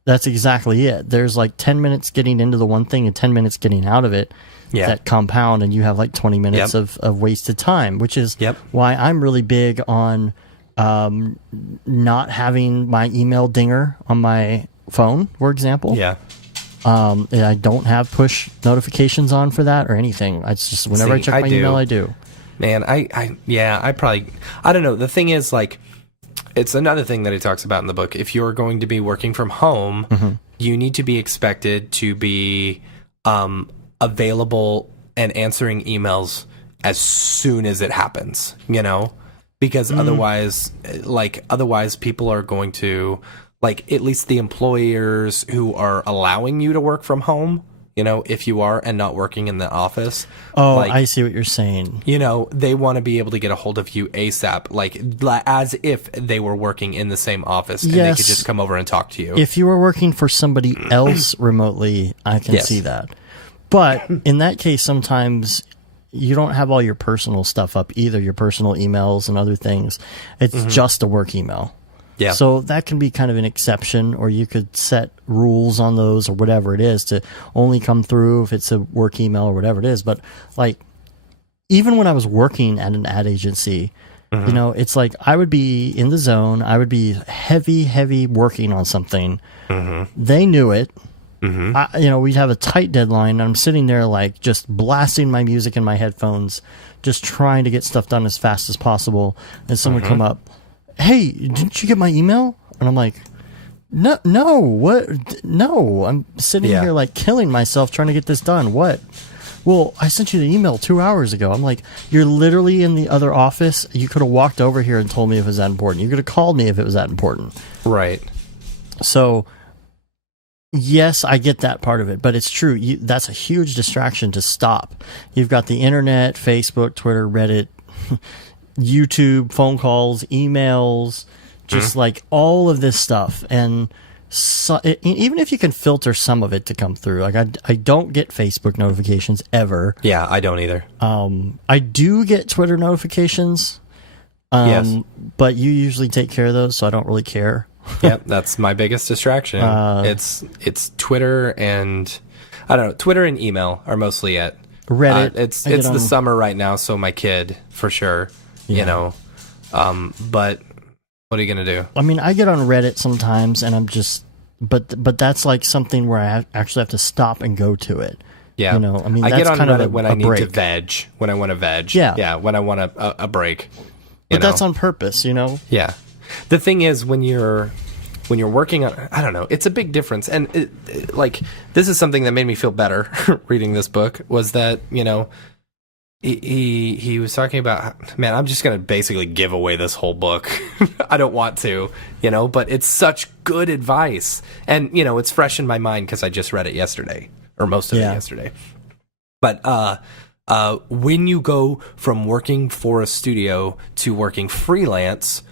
that's exactly it. There's like 10 minutes getting into the one thing and 10 minutes getting out of it that compound, and you have like 20 minutes of wasted time, which is why I'm really big on not having my email dinger on my phone, for example. Yeah. I don't have push notifications on for that or anything. It's just whenever I check my email, I do. Man, I don't know. The thing is, like, it's another thing that he talks about in the book. If you're going to be working from home, you need to be expected to be available and answering emails as soon as it happens, because otherwise people are going to, like, at least the employers who are allowing you to work from home, if you are and not working in the office. Oh, like, I see what you're saying. They want to be able to get a hold of you ASAP, like as if they were working in the same office and they could just come over and talk to you. If you were working for somebody else remotely, I can see that. But in that case, sometimes you don't have all your personal stuff up either, your personal emails and other things. It's just a work email. Yeah. So that can be kind of an exception, or you could set rules on those or whatever it is to only come through if it's a work email or whatever it is. But like, even when I was working at an ad agency, it's like I would be in the zone. I would be heavy working on something. They knew it. We'd have a tight deadline, and I'm sitting there like just blasting my music in my headphones, just trying to get stuff done as fast as possible. And someone would come up, "Hey, didn't you get my email?" And I'm like, no, what? No, I'm sitting here like killing myself trying to get this done. What? well, I sent you the email 2 hours ago. I'm like, you're literally in the other office. You could have walked over here and told me if it was that important. You could have called me if it was that important. Right. So, yes, I get that part of it, but it's true. That's a huge distraction to stop. You've got the internet, Facebook, Twitter, Reddit, YouTube, phone calls, emails, just like all of this stuff. And so, even if you can filter some of it to come through, like I don't get Facebook notifications ever. Yeah, I don't either. I do get Twitter notifications. Yes. But you usually take care of those, so I don't really care. Yep, that's my biggest distraction. It's Twitter and I don't know. Twitter and email are mostly it. Reddit. It's the summer right now, so my kid for sure. Yeah. You know, but what are you gonna do? I mean, I get on Reddit sometimes, and I'm just, but that's like something where I actually have to stop and go to it. Yeah, you know, I mean, I that's get on kind Reddit of when I need to veg, when I want to veg. Yeah, when I want a break. But that's on purpose, you know. Yeah, the thing is when you're working on, I don't know, it's a big difference, and like this is something that made me feel better reading this book was that he was talking about, man, I'm just going to basically give away this whole book. I don't want to, but it's such good advice. And, it's fresh in my mind because I just read it yesterday, or most of it yesterday. But when you go from working for a studio to working freelance,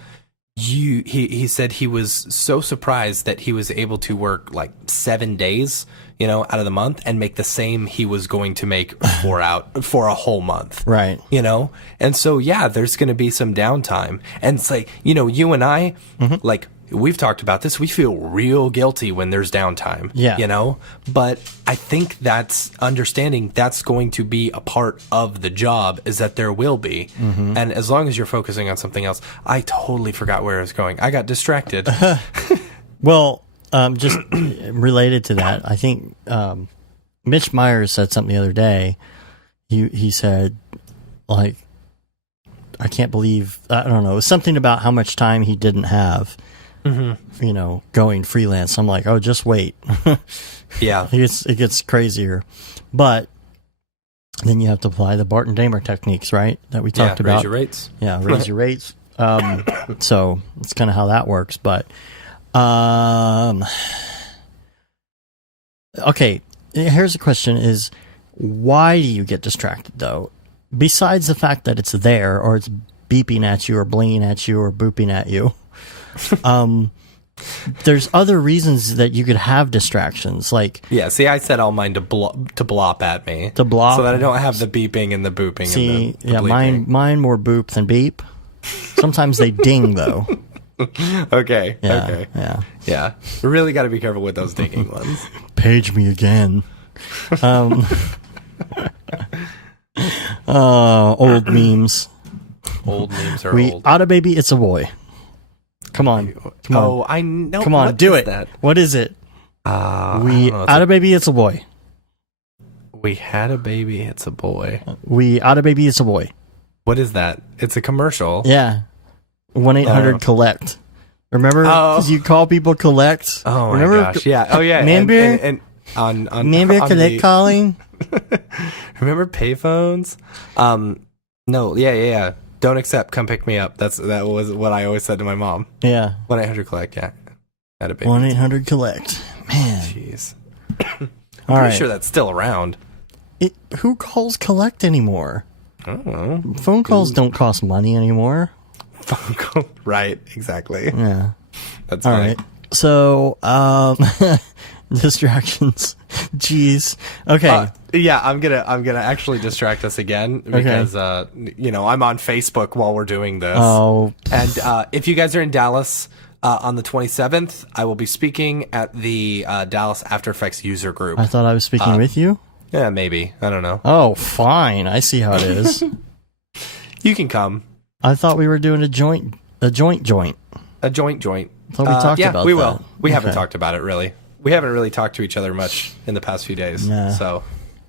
he said he was so surprised that he was able to work like 7 days out of the month and make the same he was going to make for a whole month. Right. And so, there's going to be some downtime. And it's like, you and I, like, we've talked about this. We feel real guilty when there's downtime. Yeah. But I think that's understanding that's going to be a part of the job is that there will be. Mm-hmm. And as long as you're focusing on something else, I totally forgot where I was going. I got distracted. Well, just related to that, I think Mitch Myers said something the other day. He said, like, I can't believe, I don't know, it was something about how much time he didn't have, going freelance. I'm like, oh, just wait. Yeah. It gets crazier. But then you have to apply the Barton Damer techniques, right? That we talked about. Raise your rates. Yeah, raise your rates. So that's kind of how that works. But okay, here's a question is, why do you get distracted though? Besides the fact that it's there or it's beeping at you or blinging at you or booping at you, there's other reasons that you could have distractions. Like, yeah, see, I set all mine to blop at me. To blop? So that I don't have the beeping and the booping. See, and the mine more boop than beep. Sometimes they ding though. Okay. Yeah, okay. Yeah. We really got to be careful with those dinging ones. Page me again. Old memes. Old memes are old. Otta baby, it's a boy. Come on. Oh, I know. Come on, do it. That? What is it? Otta baby, it's a boy. We had a baby, it's a boy. Otta baby, it's a boy. What is that? It's a commercial. Yeah. 1-800-COLLECT. Remember? Because you call people collect. Oh, my Remember? gosh. Yeah. Oh, yeah. Remember? And on collect calling? Remember payphones? No. Yeah. Don't accept. Come pick me up. That was what I always said to my mom. Yeah. 1-800-COLLECT. Yeah. Had a baby. 1-800-COLLECT. Man. Jeez. I'm pretty sure that's still around. Who calls collect anymore? I don't know. Phone calls don't cost money anymore. Phone call. Right. Exactly. Yeah. That's all funny. right. So, distractions. Jeez. Okay. Yeah, I'm gonna actually distract us again because I'm on Facebook while we're doing this. Oh. And if you guys are in Dallas on the 27th, I will be speaking at the Dallas After Effects user group. I thought I was speaking with you. Yeah, maybe. I don't know. Oh, fine. I see how it is. You can come. I thought we were doing a joint. A joint. I thought we talked about that. We will. We Okay. haven't talked about it really. We haven't really talked to each other much in the past few days. Nah. So,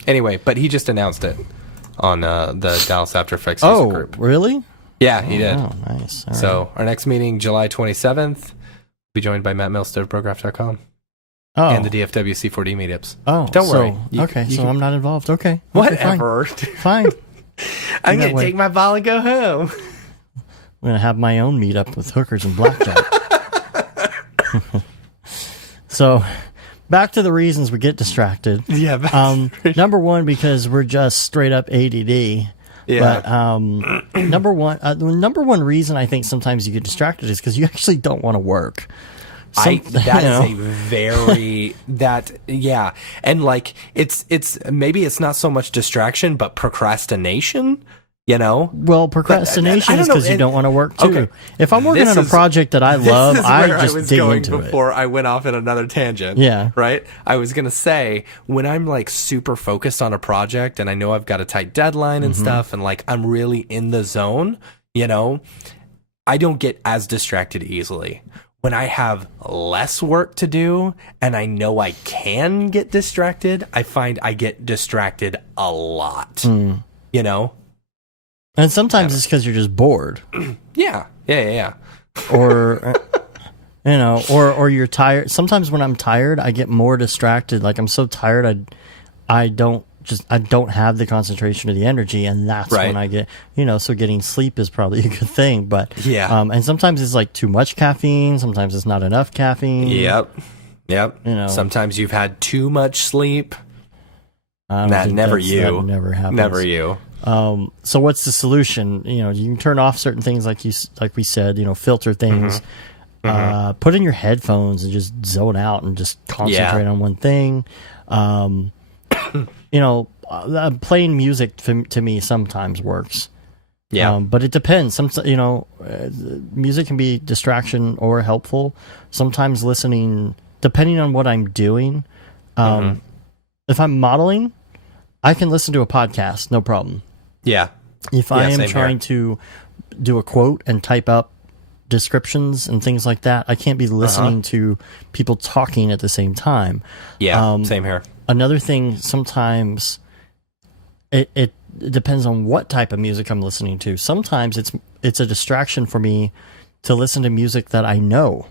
anyway, but he just announced it on the Dallas After Effects user group. Oh, really? Yeah, he did. Oh, nice. All so, right. our next meeting, July 27th, will be joined by Matt Milstead of Brograph.com. and the DFW C4D meetups. Oh, don't worry. So I'm not involved. Okay. Whatever. Okay, fine. I'm going to take my ball and go home. I'm going to have my own meetup with hookers and blackjack. So, back to the reasons we get distracted. Yeah. Number one, because we're just straight up ADD. Yeah. But number one reason I think sometimes you get distracted is because you actually don't want to work. And like it's maybe it's not so much distraction, but procrastination. Well, procrastination is because you don't want to work too. Okay. If I'm working on a project that I love, I just dig into it. Before I went off in another tangent. Yeah. Right? I was going to say, when I'm like super focused on a project and I know I've got a tight deadline and stuff, and like I'm really in the zone, I don't get as distracted easily. When I have less work to do and I know I can get distracted, I find I get distracted a lot. And sometimes it's because you're just bored. Yeah. Or, or you're tired. Sometimes when I'm tired, I get more distracted. Like I'm so tired, I don't have the concentration or the energy, and that's when I get, so getting sleep is probably a good thing. But and sometimes it's like too much caffeine. Sometimes it's not enough caffeine. Yep. Sometimes you've had too much sleep. That never happens. Never you. So what's the solution? You can turn off certain things like we said, filter things, put in your headphones and just zone out and just concentrate on one thing. Playing music to me sometimes works. Yeah. But it depends. Music can be distraction or helpful. Sometimes listening, depending on what I'm doing. If I'm modeling, I can listen to a podcast, no problem. Yeah. If I am trying to do a quote and type up descriptions and things like that, I can't be listening to people talking at the same time. Yeah, same here. Another thing, sometimes it depends on what type of music I'm listening to. Sometimes it's a distraction for me to listen to music that I know.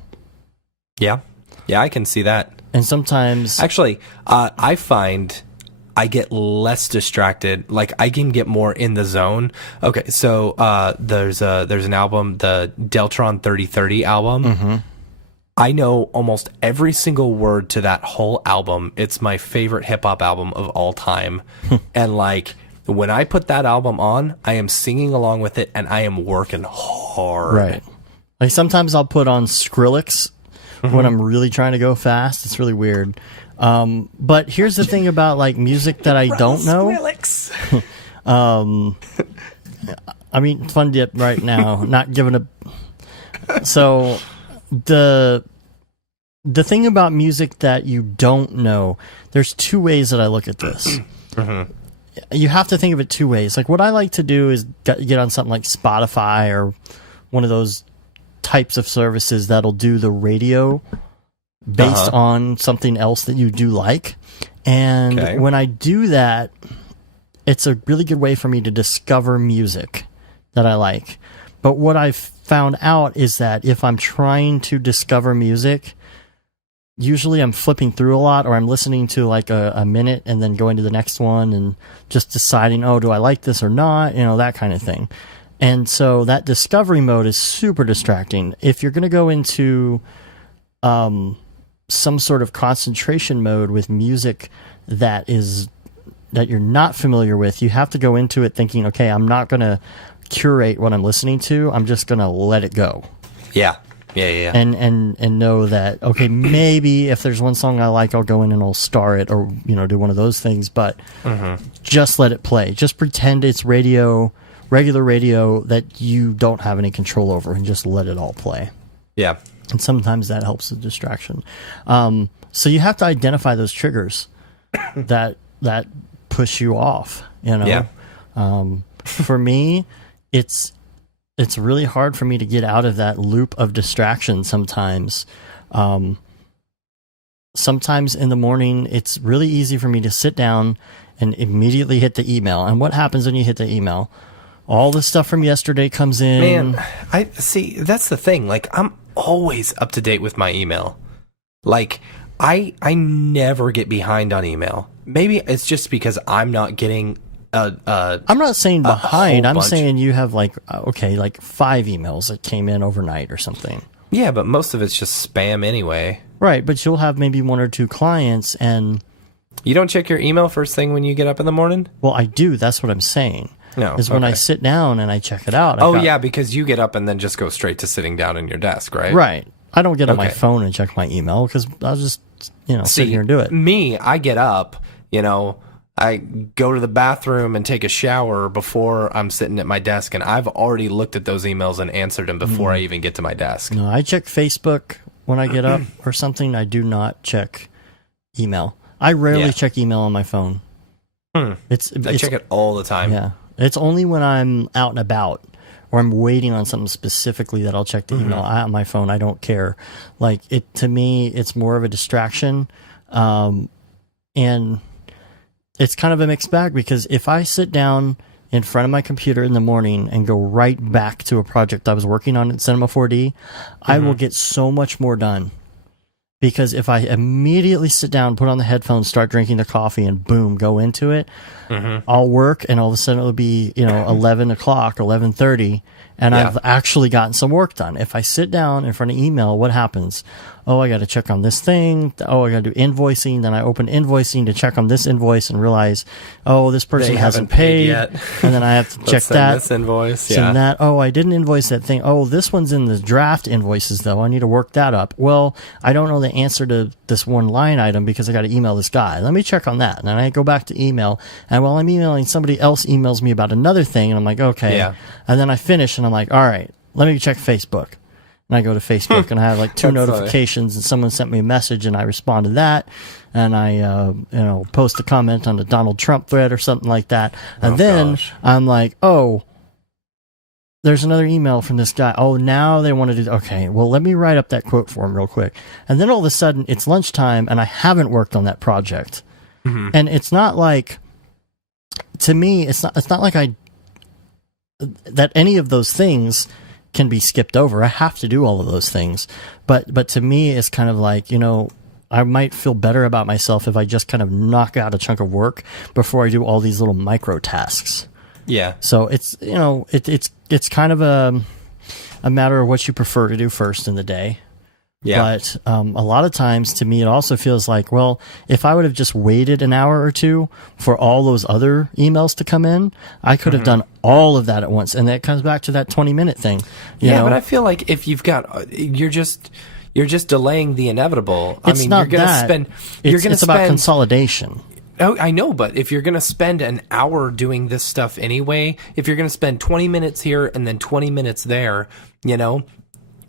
Yeah, I can see that. And sometimes... Actually, I find... I get less distracted. Like I can get more in the zone. Okay, so there's an album, the Deltron 3030 album. I know almost every single word to that whole album. It's my favorite hip hop album of all time. And like when I put that album on, I am singing along with it and I am working hard. Right. Like sometimes I'll put on Skrillex when I'm really trying to go fast. It's really weird. But here's the thing about like music that I don't know. I mean, Fun Dip right now, not giving a. So the thing about music that you don't know, there's two ways that I look at this. You have to think of it two ways. Like what I like to do is get on something like Spotify or one of those types of services that'll do the radio based on something else that you do like. And when I do that, it's a really good way for me to discover music that I like. But what I've found out is that if I'm trying to discover music, usually I'm flipping through a lot, or I'm listening to like a minute and then going to the next one and just deciding, do I like this or not? That kind of thing. And so that discovery mode is super distracting. If you're going to go into some sort of concentration mode with music that you're not familiar with, you have to go into it thinking, okay, I'm not going to curate what I'm listening to. I'm just going to let it go. Yeah. And know that, okay, maybe if there's one song I like, I'll go in and I'll star it or, do one of those things, but just let it play. Just pretend it's regular radio that you don't have any control over, and just let it all play. Yeah. And sometimes that helps the distraction. So you have to identify those triggers that push you off, Yeah. For me, it's really hard for me to get out of that loop of distraction sometimes. Sometimes in the morning, it's really easy for me to sit down and immediately hit the email. And what happens when you hit the email? All the stuff from yesterday comes in. Man, I see. That's the thing. Like, I'm always up to date with my email. Like, I never get behind on email. Maybe it's just because I'm not getting I'm not saying behind. I'm saying you have like 5 emails that came in overnight or something. Yeah, but most of it's just spam anyway. Right, but you'll have maybe 1 or 2 clients and... You don't check your email first thing when you get up in the morning? Well, I do. That's what I'm saying. No, is when I sit down and I check it out. Yeah, because you get up and then just go straight to sitting down in your desk, right? Right. I don't get on my phone and check my email because I'll just, sit here and do it. Me, I get up, I go to the bathroom and take a shower before I'm sitting at my desk, and I've already looked at those emails and answered them before I even get to my desk. No, I check Facebook when I get up or something. I do not check email. I rarely check email on my phone. I check it all the time. Yeah. It's only when I'm out and about or I'm waiting on something specifically that I'll check the email. On my phone, I don't care. Like, to me, it's more of a distraction. And it's kind of a mixed bag because if I sit down in front of my computer in the morning and go right back to a project I was working on in Cinema 4D, I will get so much more done. Because if I immediately sit down, put on the headphones, start drinking the coffee, and boom, go into it, I'll work, and all of a sudden it'll be 11 o'clock, 11:30, and I've actually gotten some work done. If I sit down in front of email, what happens? Oh, I got to check on this thing. Oh, I got to do invoicing. Then I open invoicing to check on this invoice and realize, oh, this person hasn't paid yet. And then I have to check that. This invoice. Send that. Oh, I didn't invoice that thing. Oh, this one's in the draft invoices, though. I need to work that up. Well, I don't know the answer to this one line item because I got to email this guy. Let me check on that. And then I go back to email. And while I'm emailing, somebody else emails me about another thing. And I'm like, okay. Yeah. And then I finish and I'm like, all right, let me check Facebook. And I go to Facebook and I have like 2 notifications and someone sent me a message and I respond to that. And I, post a comment on the Donald Trump thread or something like that. And I'm like, oh, there's another email from this guy. Oh, now they want to do, okay, well, let me write up that quote for him real quick. And then all of a sudden it's lunchtime and I haven't worked on that project. And it's not like, to me, it's not like that any of those things can be skipped over. I have to do all of those things. But to me, it's kind of like, I might feel better about myself if I just kind of knock out a chunk of work before I do all these little micro tasks. Yeah. So it's, it's kind of a matter of what you prefer to do first in the day. Yeah. But a lot of times, to me, it also feels like, well, if I would have just waited an hour or two for all those other emails to come in, I could have done all of that at once. And that comes back to that 20-minute thing. You know? But I feel like if you've got, you're just delaying the inevitable. It's not you're gonna spend. It's about consolidation. Oh, I know, but if you're going to spend an hour doing this stuff anyway, if you're going to spend 20 minutes here and then 20 minutes there,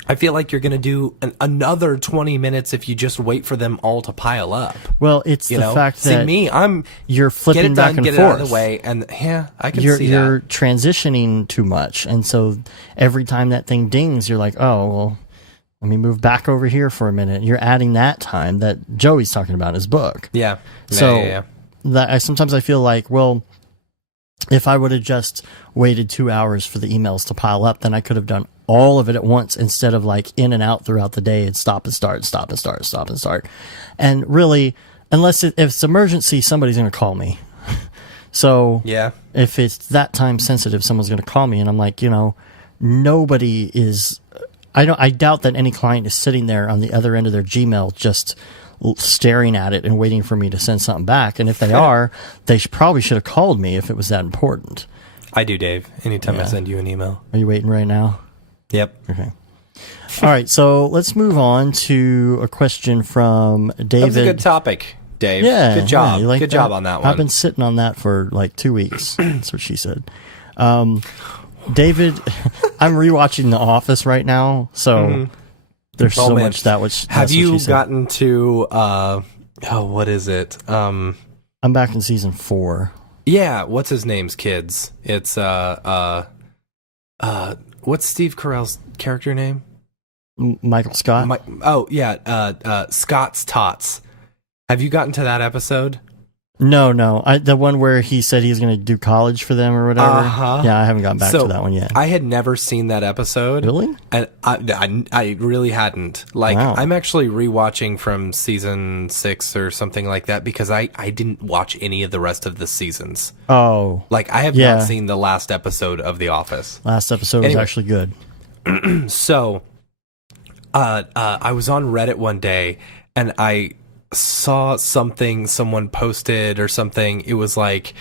I feel like you're going to do another 20 minutes if you just wait for them all to pile up. Well, it's the fact that you're flipping back and forth. Get it out of the way, and I can see that. You're transitioning too much, and so every time that thing dings, you're like, oh, well, let me move back over here for a minute. You're adding that time that Joey's talking about in his book. Yeah. So sometimes I feel like, well, if I would have just waited 2 hours for the emails to pile up, then I could have done all of it at once instead of like in and out throughout the day and stop and start, stop and start, stop and start. And really, unless if it's emergency, somebody's going to call me. So if it's that time sensitive, someone's going to call me, and I'm like, nobody is. I doubt that any client is sitting there on the other end of their Gmail just staring at it and waiting for me to send something back. And if they are, they probably should have called me if it was that important. I do, Dave. Anytime I send you an email. Are you waiting right now? Yep. Okay. All right. So let's move on to a question from David. That was a good topic, Dave. Yeah. Good job. Yeah, good job on that one. I've been sitting on that for like 2 weeks. That's what she said. David, I'm rewatching The Office right now, so there's so much that which. Have you gotten to what is it? I'm back in season 4. Yeah, what's his name's kids? It's what's Steve Carell's character name? Michael Scott. Scott's Tots. Have you gotten to that episode? No. The one where he said he was going to do college for them or whatever. Yeah, I haven't gotten back to that one yet. I had never seen that episode. Really? And I really hadn't. Like, wow. I'm actually rewatching from season 6 or something like that because I didn't watch any of the rest of the seasons. Oh. Like, I have not seen the last episode of The Office. Last episode was actually good. So, I was on Reddit one day and I saw something someone posted or something. It was like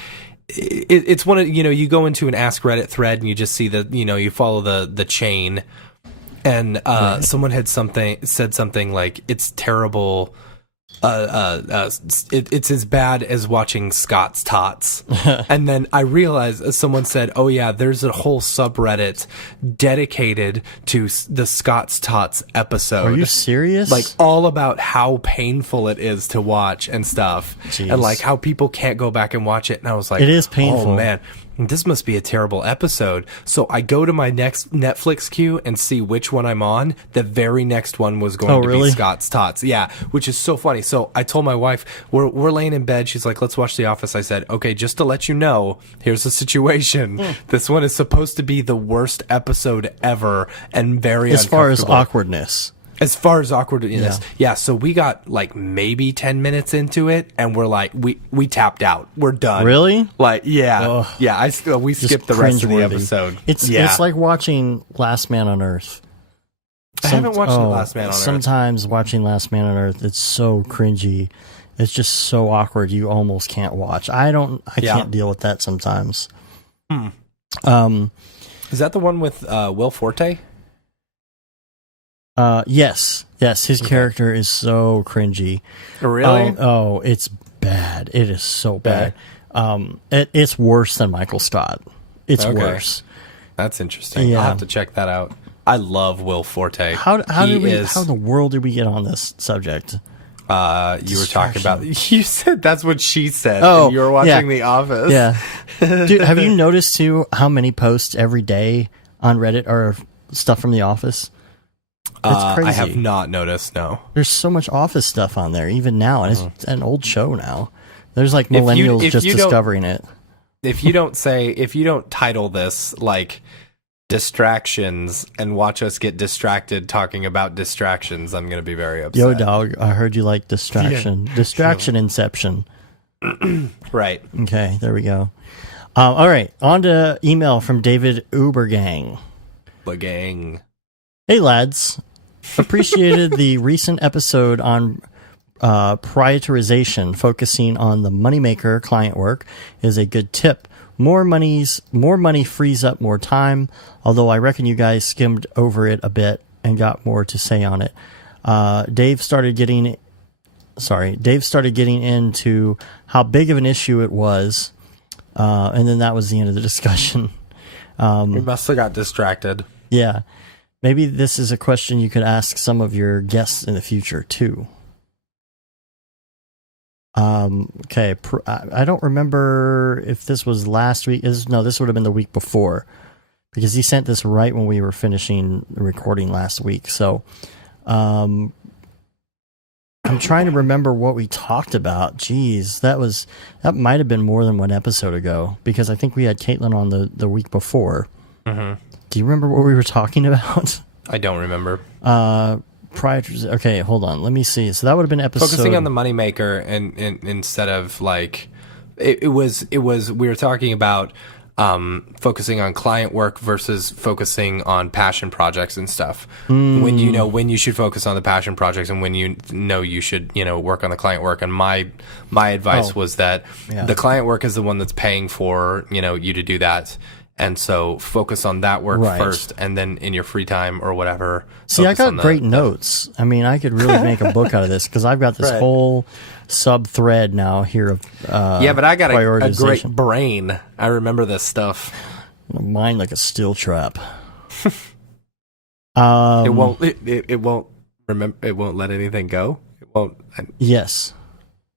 it's one of, you go into an Ask Reddit thread and you just see you follow the chain, and someone had said something like, it's terrible. It's as bad as watching Scott's Tots. And then I realized someone said, oh yeah, there's a whole subreddit dedicated to the Scott's Tots episode. Are you serious? Like, all about how painful it is to watch and stuff. Jeez. And like how people can't go back and watch it. And I was like, it is painful. Oh man, this must be a terrible episode. So I go to my next Netflix queue and see which one I'm on. The very next one was going to be Scott's Tots. Yeah, which is so funny. So I told my wife, we're laying in bed. She's like, let's watch The Office. I said, okay, just to let you know, here's the situation. This one is supposed to be the worst episode ever and very uncomfortable. As far as awkwardness. Yeah, so we got like maybe 10 minutes into it and we're like, we tapped out. We're done. Really? Like, yeah. Ugh. Yeah, we skipped the rest of the episode. It's like watching Last Man on Earth. I haven't watched Last Man on Earth. Sometimes watching Last Man on Earth, it's so cringy. It's just so awkward. You almost can't watch. I can't deal with that sometimes. Is that the one with Will Forte? Yes. His character is so cringy. Really? Oh, it's bad. It is so bad. It's worse than Michael Scott. It's worse. That's interesting. Yeah. I'll have to check that out. I love Will Forte. How in the world did we get on this subject? You were talking about, you said that's what she said. Oh, and you were watching The Office. Yeah. Dude, have you noticed too how many posts every day on Reddit are stuff from The Office? It's crazy. I have not noticed, no. There's so much Office stuff on there, even now, and it's an old show now. There's like millennials just discovering it. If you don't title this like distractions and watch us get distracted talking about distractions, I'm going to be very upset. Yo, dog, I heard you like distraction. Yeah. Distraction Inception. Right. Okay, there we go. All right, on to email from David Ubergang. The gang. Hey, lads. Appreciated the recent episode on prioritization, focusing on the moneymaker client work is a good tip. More money frees up more time, although I reckon you guys skimmed over it a bit and got more to say on it. Dave started getting into how big of an issue it was, and then that was the end of the discussion. We must have got distracted. Yeah. Maybe this is a question you could ask some of your guests in the future, too. Okay, I don't remember if this was last week. No, this would have been the week before, because he sent this right when we were finishing the recording last week. So, I'm trying to remember what we talked about. Jeez, that might have been more than one episode ago, because I think we had Caitlin on the week before. Mm-hmm. Do you remember what we were talking about? I don't remember. Okay, hold on. Let me see. So that would have been episode... Focusing on the moneymaker and instead of like... It was we were talking about focusing on client work versus focusing on passion projects and stuff. When you should focus on the passion projects and when you should work on the client work. And my advice was that the client work is the one that's paying for you to do that. And so focus on that work first, and then in your free time or whatever. See, I got great notes. I mean, I could really make a book out of this because I've got this whole sub-thread now here of but I got a great brain. I remember this stuff. Mine like a steel trap. It won't remember. It won't let anything go. It won't. Yes.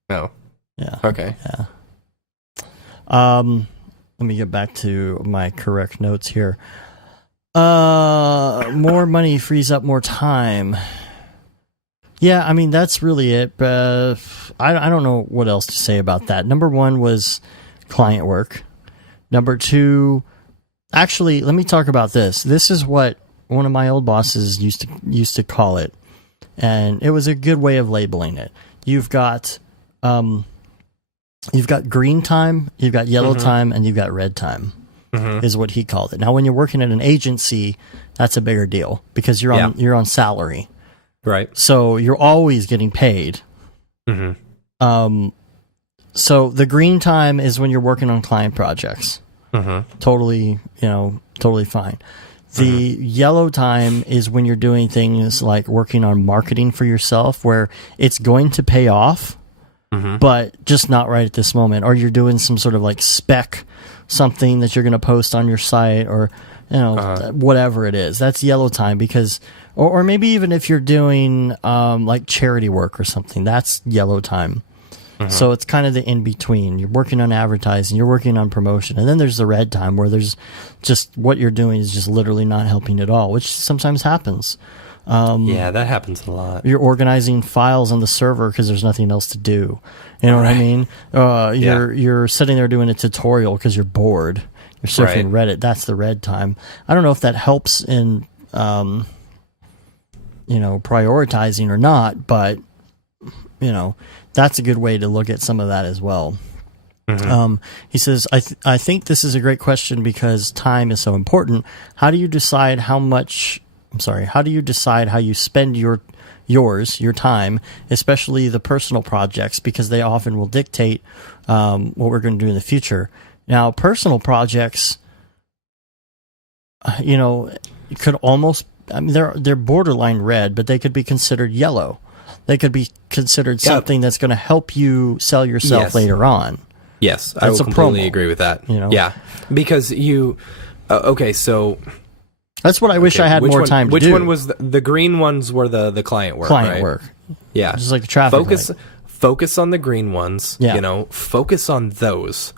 No. Yeah. Okay. Yeah. Let me get back to my correct notes here. More money frees up more time. Yeah, I mean, that's really it. I don't know what else to say about that. Number one was client work. Number two, actually, let me talk about this. This is what one of my old bosses used to call it, and it was a good way of labeling it. You've got green time, you've got yellow time, and you've got red time. Is what he called it. Now, when you're working at an agency, that's a bigger deal because you're on salary. Right. So you're always getting paid. So the green time is when you're working on client projects. Totally fine. The yellow time is when you're doing things like working on marketing for yourself, where it's going to pay off, but just not right at this moment. Or you're doing some sort of like spec, something that you're going to post on your site, or whatever it is. That's yellow time because, or maybe even if you're doing like charity work or something, that's yellow time. So it's kind of the in between. You're working on advertising, you're working on promotion, and then there's the red time where there's just what you're doing is just literally not helping at all, which sometimes happens. Yeah, that happens a lot. You're organizing files on the server because there's nothing else to do. You know what I mean? You're sitting there doing a tutorial because you're bored. You're surfing Reddit. That's the red time. I don't know if that helps in prioritizing or not, but that's a good way to look at some of that as well. He says, I think this is a great question because time is so important. How do you decide how you spend your time, especially the personal projects, because they often will dictate what we're going to do in the future. Now, personal projects, could almost, they're borderline red, but they could be considered yellow. They could be considered something that's going to help you sell yourself later on. Yes, I will completely agree with that. Yeah, because so that's what I wish I had more time to do. Which one was the green ones? Were the client work? Client work. Yeah, just like a traffic light. Focus on the green ones. Yeah. Focus on those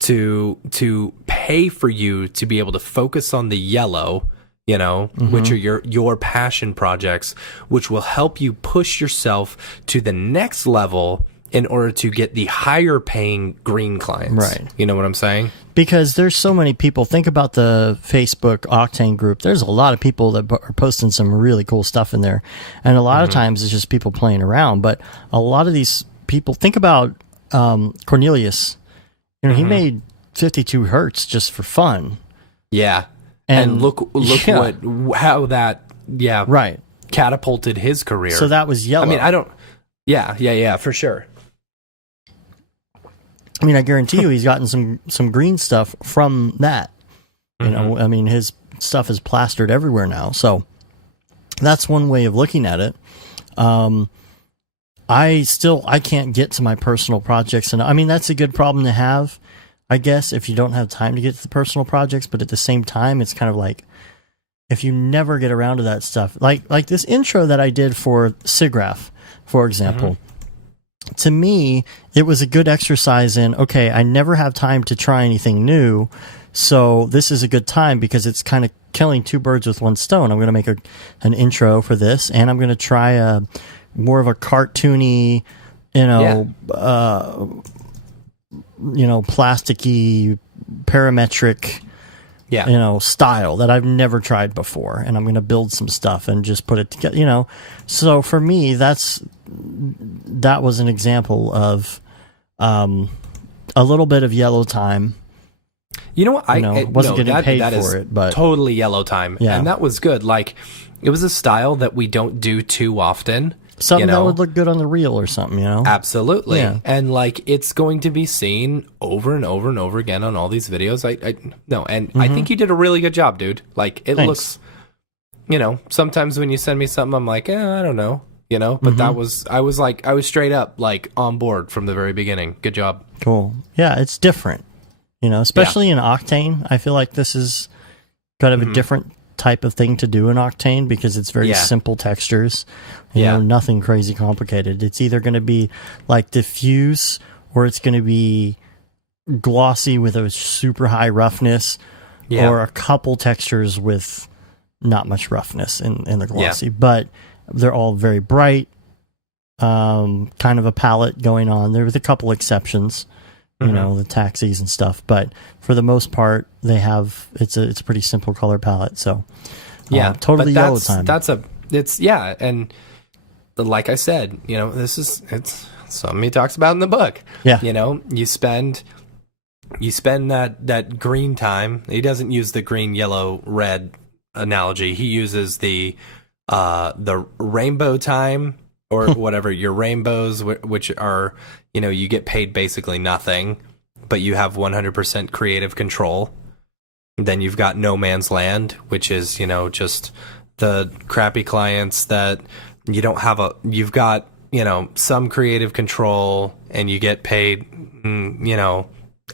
to pay for you to be able to focus on the yellow. Which are your passion projects, which will help you push yourself to the next level in order to get the higher paying green clients. Right. You know what I'm saying? Because there's so many people. Think about the Facebook Octane group. There's a lot of people that are posting some really cool stuff in there. And a lot of times it's just people playing around. But a lot of these people, think about Cornelius. He made 52 hertz just for fun. Yeah. And look how that catapulted his career. So that was yellow. I mean, I don't. Yeah, for sure. I mean, I guarantee you, he's gotten some green stuff from that. I mean, his stuff is plastered everywhere now. So that's one way of looking at it. I can't get to my personal projects, and I mean that's a good problem to have. I guess if you don't have time to get to the personal projects, but at the same time, it's kind of like if you never get around to that stuff, like this intro that I did for SIGGRAPH, for example, to me, it was a good exercise in, okay, I never have time to try anything new, so this is a good time because it's kind of killing two birds with one stone. I'm going to make an intro for this, and I'm going to try more of a cartoony, plasticky, parametric, style that I've never tried before, and I'm going to build some stuff and just put it together. So for me, that was an example of a little bit of yellow time. You know what? I wasn't getting paid for it, but totally yellow time, and that was good. Like it was a style that we don't do too often. Something that would look good on the reel or something, Absolutely. Yeah. And like it's going to be seen over and over and over again on all these videos. I think you did a really good job, dude. Like it looks, sometimes when you send me something, I'm like, I don't know, but I was straight up like on board from the very beginning. Good job. Cool. Yeah, it's different, especially in Octane. I feel like this is kind of a different type of thing to do in Octane because it's very simple textures, nothing crazy complicated. It's either going to be like diffuse or it's going to be glossy with a super high roughness, or a couple textures with not much roughness in the glossy, but they're all very bright, kind of a palette going on. There was a couple exceptions, you know, the taxis and stuff, but for the most part, they have it's a pretty simple color palette. So totally yellow time. And like I said, you know, it's something he talks about in the book. Yeah, you know, you spend that green time. He doesn't use the green, yellow, red analogy. He uses the rainbow time or whatever, your rainbows, which are, you know, you get paid basically nothing, but you have 100% creative control. Then you've got no man's land, which is, you know, just the crappy clients that you don't have you've got, you know, some creative control and you get paid, you know,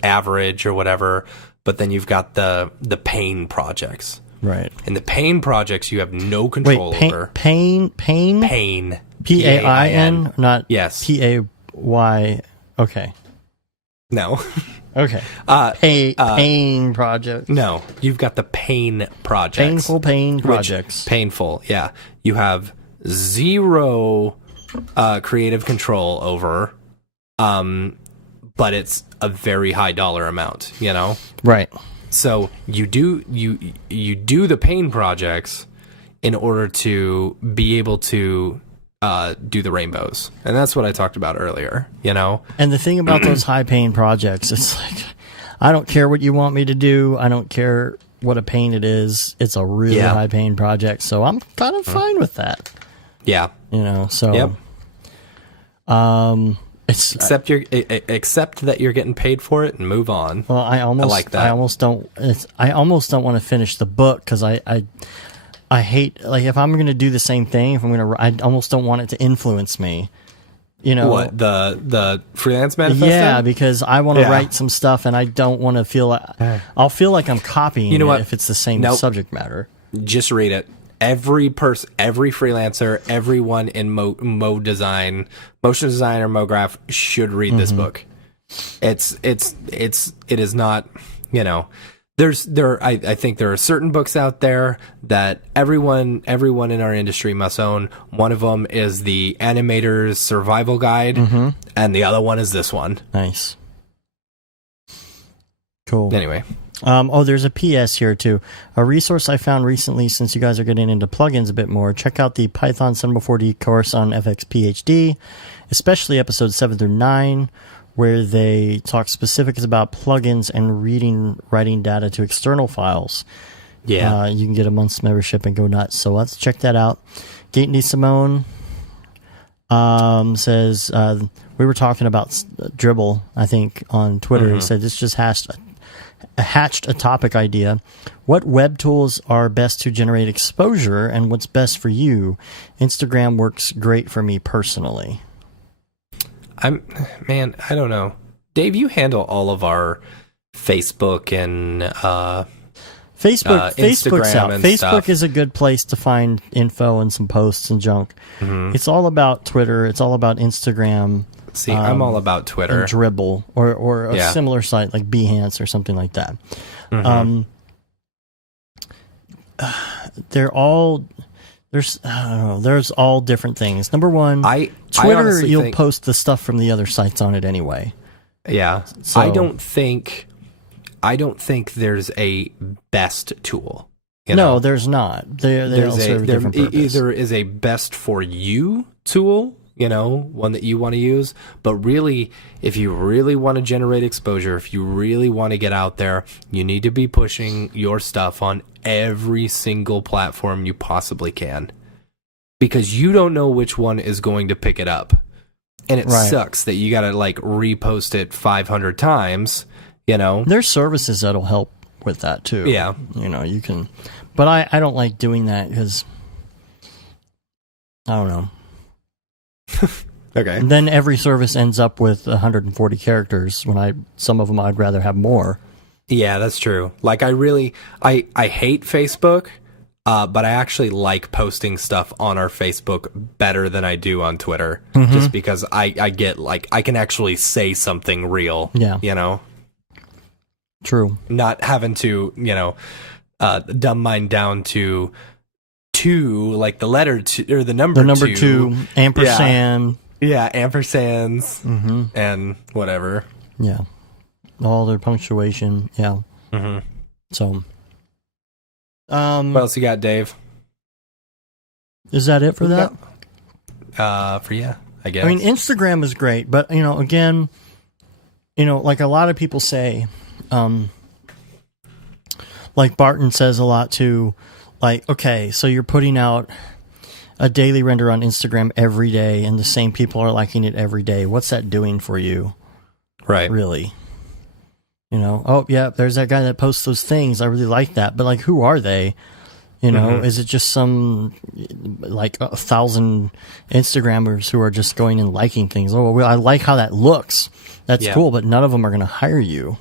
average or whatever, but then you've got the pain projects. Right. And the pain projects you have no control over. Pain? Pain. P-A-I-N? Not yes. P-A-Y. Okay. No. Okay. Pain projects. No. You've got the pain projects. Painful pain projects. Painful, yeah. You have zero creative control over, but it's a very high dollar amount, you know? Right. So you do the pain projects in order to be able to do the rainbows. And that's what I talked about earlier, you know? And the thing about those high pain projects, it's like, I don't care what you want me to do. I don't care what a pain it is. It's a really high pain project. So I'm kind of fine with that. Yeah. You know, so. Yep. Except that you're getting paid for it and move on. Well, I like that. I almost don't want to finish the book because I hate, like, if I'm going to do the same thing, I almost don't want it to influence me. You know what, the freelance manifesto? Yeah, because I want to write some stuff and I don't want to feel like I'll feel like I'm copying it if it's the same subject matter. Just read it. Every freelancer, everyone in motion design or Mograph should read this book. It is not, you know, I think there are certain books out there that everyone in our industry must own. One of them is the Animator's Survival Guide, and the other one is this one. Nice. Cool. Anyway. There's a PS here too. A resource I found recently, since you guys are getting into plugins a bit more, check out the Python 704D course on FX PhD, especially episodes 7 through 9, where they talk specifics about plugins and writing data to external files. Yeah. You can get a month's membership and go nuts. So let's check that out. Gate D. Simone says, we were talking about Dribble, I think, on Twitter. He said, this just hatched a topic idea. What web tools are best to generate exposure and what's best for you? Instagram works great for me personally. I don't know. Dave, you handle all of our Facebook and Facebook's out. And Facebook stuff. is a good place to find info and some posts and junk. It's all about Twitter. It's all about Instagram. See, I'm all about Twitter. And Dribble or a similar site like Behance or something like that. There's all different things. Number one, Twitter, you'll post the stuff from the other sites on it anyway. Yeah. So, I don't think there's a best tool. No, there's not. They all serve a different purpose. Either is a best for you tool, you know, one that you want to use. But really, if you really want to generate exposure, if you really want to get out there, you need to be pushing your stuff on every single platform you possibly can. Because you don't know which one is going to pick it up. And it sucks that you got to, like, repost it 500 times, you know. There's services that'll help with that, too. Yeah. You know, you can... But I don't like doing that because... I don't know. Okay. And then every service ends up with 140 characters when some of them I'd rather have more. Yeah, that's true. Like, I hate Facebook, but I actually like posting stuff on our Facebook better than I do on Twitter. Just because I get, like, I can actually say something real. Yeah. You know? True. Not having to, you know, dumb mine down to 2, like the letter 2 or the number 2. The number 2, ampersand. Yeah, ampersands and whatever. Yeah. All their punctuation. Yeah. Mm-hmm. So. What else you got, Dave? Is that it for that? For yeah, I guess. I mean, Instagram is great, but again, like a lot of people say, like Barton says a lot too, like, okay, so you're putting out a daily render on Instagram every day and the same people are liking it every day. What's that doing for you? Right. Really? Oh yeah, there's that guy that posts those things. I really like that. But like, who are they? Is it just some like 1,000 Instagrammers who are just going and liking things? Oh, well, I like how that looks. That's cool, but none of them are going to hire you.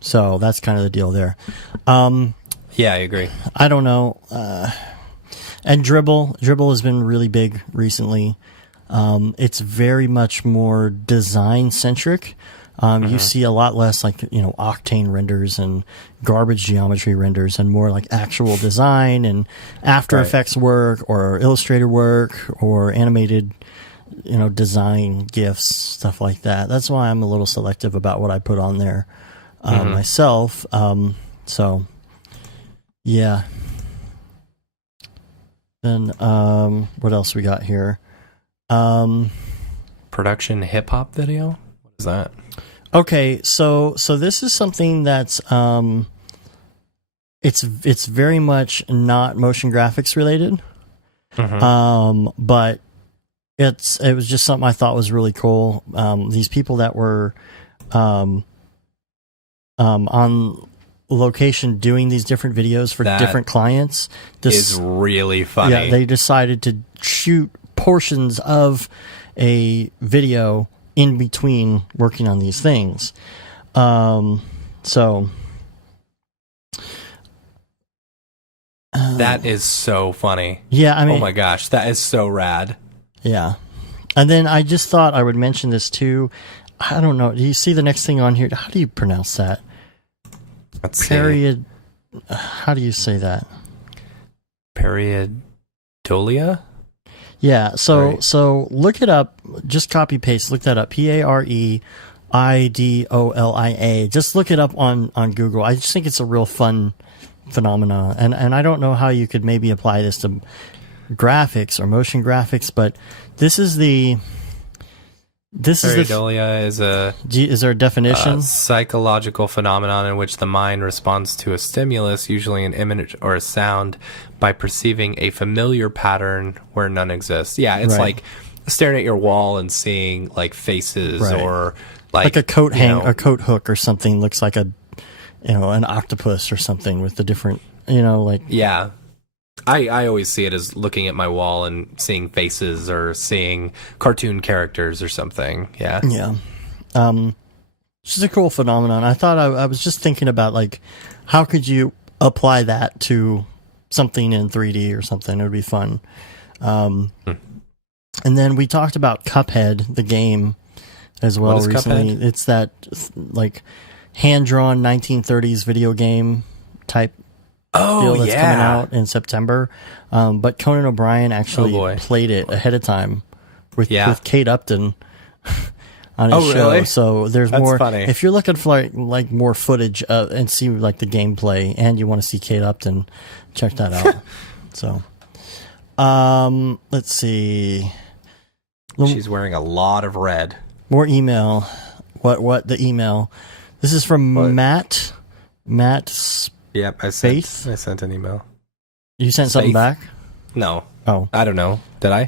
So that's kind of the deal there. Yeah, I agree. I don't know. And Dribble has been really big recently. It's very much more design centric. You see a lot less like, Octane renders and garbage geometry renders and more like actual design and After Effects work or Illustrator work or animated, design GIFs, stuff like that. That's why I'm a little selective about what I put on there myself. So, yeah. Then, what else we got here? Production hip hop video? What is that? Okay, so this is something that's it's very much not motion graphics related, but it was just something I thought was really cool. These people that were on location doing these different videos for different clients. This is really funny. Yeah, they decided to shoot portions of a video in between working on these things. That is so funny. Yeah, I mean, oh my gosh, that is so rad. Yeah. And then I just thought I would mention this too. I don't know. Do you see the next thing on here? How do you pronounce that? Let's Period. See. How do you say that? Periodolia? Yeah, so look it up. Just copy paste. Look that up. Pareidolia. Just look it up on Google. I just think it's a real fun phenomenon, and I don't know how you could maybe apply this to graphics or motion graphics, but this is the. Pareidolia is there a definition? Psychological phenomenon in which the mind responds to a stimulus, usually an image or a sound, by perceiving a familiar pattern where none exists. Yeah, it's like staring at your wall and seeing like faces or like a coat a coat hook or something looks like an octopus or something with the different yeah. I always see it as looking at my wall and seeing faces or seeing cartoon characters or something. Yeah. Yeah. It's just a cool phenomenon. I thought I was just thinking about like, how could you apply that to something in 3D or something? It would be fun. And then we talked about Cuphead, the game, as well recently. Cuphead? It's that like hand-drawn 1930s video game type deal that's coming out in September. But Conan O'Brien actually played it ahead of time with Kate Upton on his show. Really? So there's that's more. Funny. If you're looking for like more footage and see like the gameplay, and you want to see Kate Upton, check that out. So, let's see. She's wearing a lot of red. More email. What the email? This is from Matt. Yep, I sent an email. You sent something back? No. Oh. I don't know. Did I?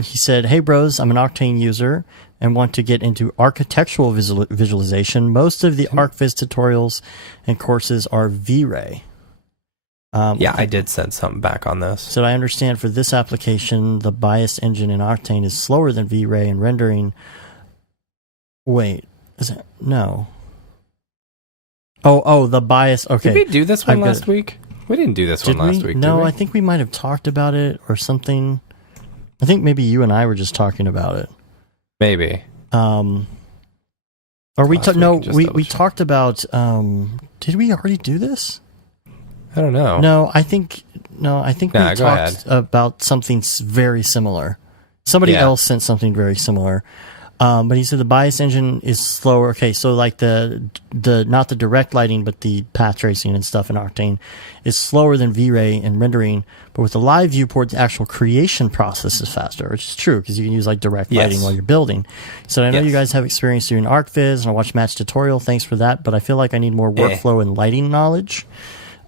He said, "Hey bros, I'm an Octane user and want to get into architectural visualization. Most of the ArcViz tutorials and courses are V-Ray." I did send something back on this. Said, "I understand for this application, the bias engine in Octane is slower than V-Ray in rendering." Wait, is it? No. Oh, the bias. Okay. Did we do this one last week? We didn't do this one last week, No, did we? I think we might have talked about it or something. I think maybe you and I were just talking about it. Maybe. Or we talked about. Did we already do this? I don't know. No, I think we talked about something very similar. Somebody else sent something very similar. But he said the bias engine is slower. Okay, so like the not the direct lighting, but the path tracing and stuff in Octane is slower than V-Ray in rendering. But with the live viewport, the actual creation process is faster, which is true because you can use like direct lighting while you're building. So I know you guys have experience doing ArcViz, and I watched Matt's tutorial. Thanks for that. But I feel like I need more workflow and lighting knowledge.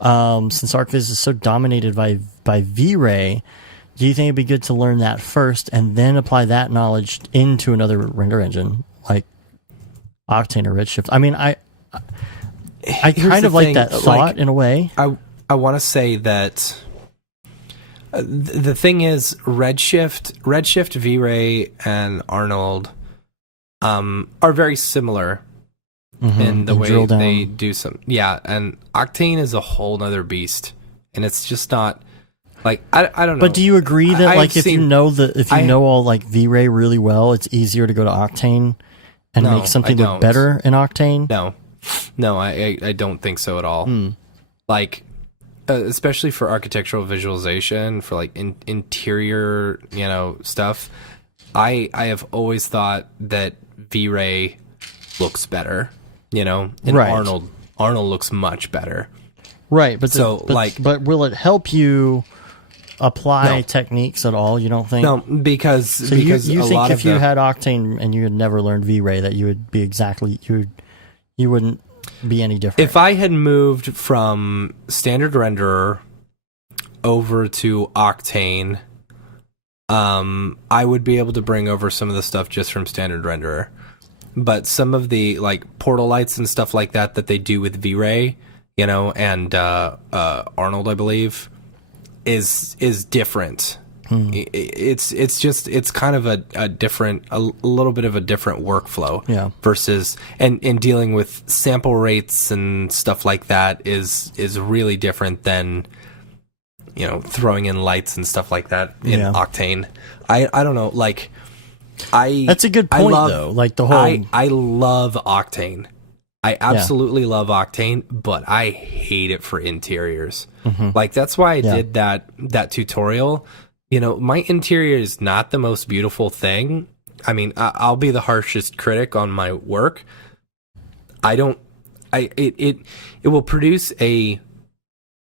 Since ArcViz is so dominated by V-Ray. Do you think it'd be good to learn that first and then apply that knowledge into another render engine like Octane or Redshift? I mean, I kind of like that thought in a way. I want to say that the thing is Redshift, V-Ray, and Arnold are very similar in the way they do some. Yeah, and Octane is a whole nother beast, and it's just not. Like I don't know. But do you agree that like if you know all like V-Ray really well, it's easier to go to Octane and make something look better in Octane? No, I don't think so at all. Like especially for architectural visualization, for like interior, stuff. I have always thought that V-Ray looks better, and Arnold looks much better. Right, but but will it help you apply techniques at all? You don't think? No, because you think if you had Octane and you had never learned V-Ray that you would be you wouldn't be any different. If I had moved from standard renderer over to Octane, I would be able to bring over some of the stuff just from standard renderer. But some of the like portal lights and stuff like that they do with V-Ray, and Arnold, I believe, is different. It's kind of a little bit of a different workflow. Versus and dealing with sample rates and stuff like that is really different than throwing in lights and stuff like that in Octane. I don't know, like that's a good point though. Like the whole I love Octane. I absolutely love Octane, but I hate it for interiors. Like that's why I did that tutorial. My interior is not the most beautiful thing. I mean, I'll be the harshest critic on my work. It will produce a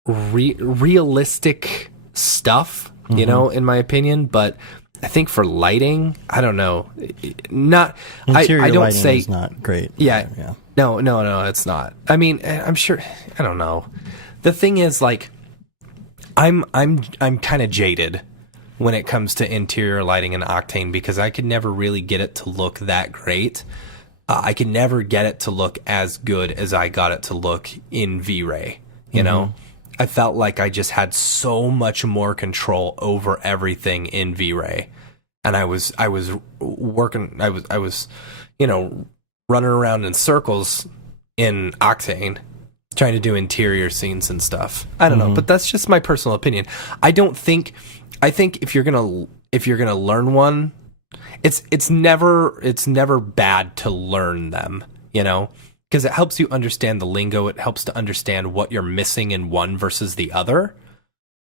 realistic stuff, in my opinion, but I think for lighting, I don't know. Interior I don't lighting say is not great. Yeah. No, it's not. I mean, I'm sure. I don't know. The thing is, like, I'm kind of jaded when it comes to interior lighting in Octane because I could never really get it to look that great. I could never get it to look as good as I got it to look in V-Ray. I felt like I just had so much more control over everything in V-Ray, and I was working. I was running around in circles in Octane, trying to do interior scenes and stuff. I don't know, but that's just my personal opinion. I think if you're gonna learn one, it's never bad to learn them, because it helps you understand the lingo. It helps to understand what you're missing in one versus the other.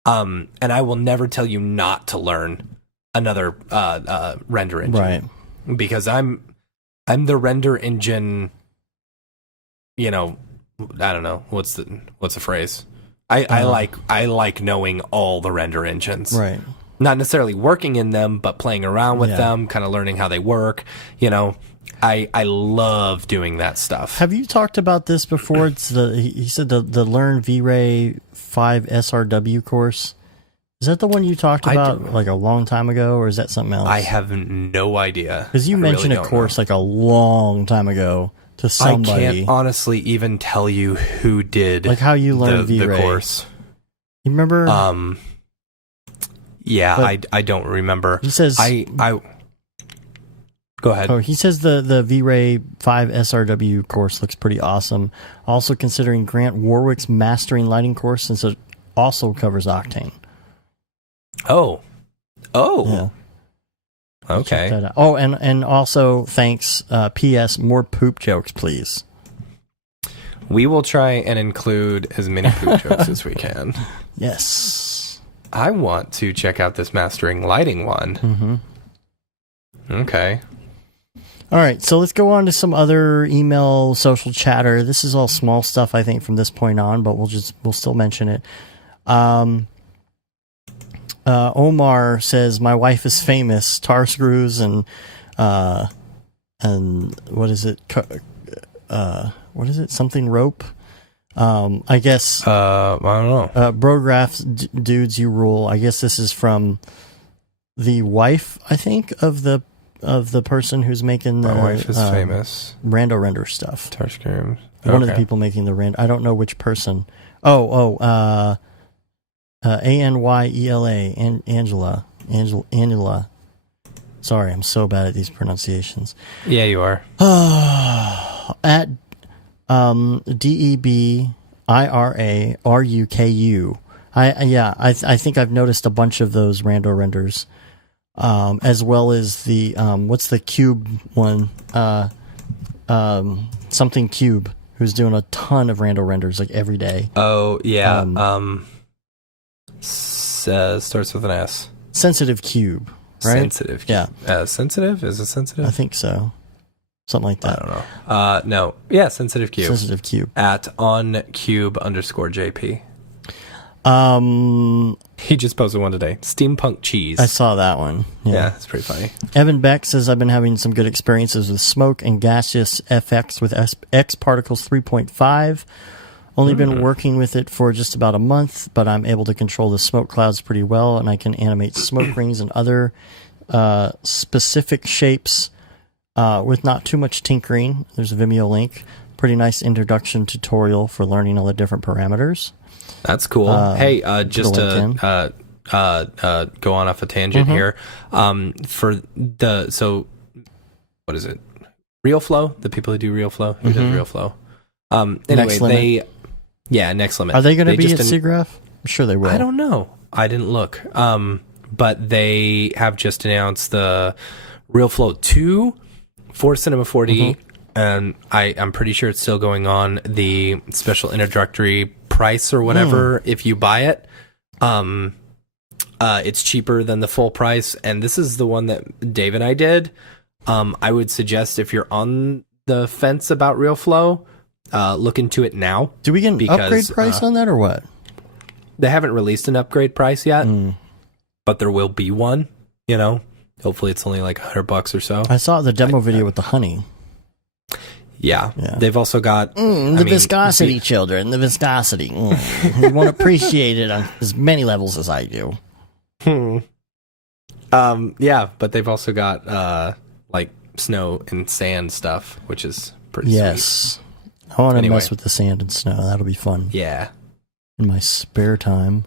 And I will never tell you not to learn another render engine, right? Because I'm the render engine. I don't know what's the phrase. I like knowing all the render engines, right? Not necessarily working in them, but playing around with them, kind of learning how they work. I love doing that stuff. Have you talked about this before? It's he said the Learn V-Ray 5 SRW course. Is that the one you talked about like a long time ago, or is that something else? I have no idea. Because you mentioned a course like a long time ago to somebody. I can't honestly even tell you who did like how you learned V-Ray. The course. You remember? Yeah, I don't remember. He says Go ahead. Oh, he says the V-Ray 5 SRW course looks pretty awesome. Also considering Grant Warwick's Mastering Lighting course, since it also covers Octane. Oh. Yeah. Okay. Oh, and also thanks. P.S. More poop jokes, please. We will try and include as many poop jokes as we can. Yes. I want to check out this Mastering Lighting one. Okay. All right, so let's go on to some other email social chatter. This is all small stuff, I think, from this point on, but we'll still mention it. Omar says, "My wife is famous. Tar screws and what is it? What is it? Something rope. I guess. I don't know. Brograph dudes, you rule. I guess this is from the wife, I think, of the person who's making the. My wife is famous. Rando render stuff. Tar screws. One of the people making the render. I don't know which person. Anyela, Angela. Sorry, I'm so bad at these pronunciations. Yeah, you are. At DEBIRARUKU. I think I've noticed a bunch of those rando renders, as well as the what's the cube one? Something cube, who's doing a ton of rando renders like every day. Oh yeah. Starts with an S. Sensitive cube, right? Sensitive. Yeah. Sensitive? Is it sensitive? I think so. Something like that. I don't know. No. Yeah, sensitive cube. Sensitive cube. At oncube_JP. He just posted one today. Steampunk cheese. I saw that one. Yeah, it's pretty funny. Evan Beck says, "I've been having some good experiences with smoke and gaseous FX with X Particles 3.5. Only been working with it for just about a month, but I'm able to control the smoke clouds pretty well, and I can animate smoke rings and other specific shapes with not too much tinkering." There's a Vimeo link. Pretty nice introduction tutorial for learning all the different parameters. That's cool. Hey, just to go on off a tangent here, what is it? RealFlow, the people who do RealFlow, who does RealFlow? Anyway, Next Limit. Are they going to be at SIGGRAPH? I'm sure they will. I don't know. I didn't look. But they have just announced the RealFlow 2 for Cinema 4D, and I'm pretty sure it's still going on. The special introductory price or whatever, if you buy it, it's cheaper than the full price. And this is the one that Dave and I did. I would suggest, if you're on the fence about RealFlow, look into it now. Do we get an upgrade price on that or what? They haven't released an upgrade price yet, but there will be one. Hopefully it's only like $100 or so. I saw the demo video with the honey. Yeah. They've also got the viscosity, children. The viscosity. You won't appreciate it on as many levels as I do. Yeah, but they've also got like snow and sand stuff, which is pretty sweet. I want to mess with the sand and snow. That'll be fun. Yeah. In my spare time.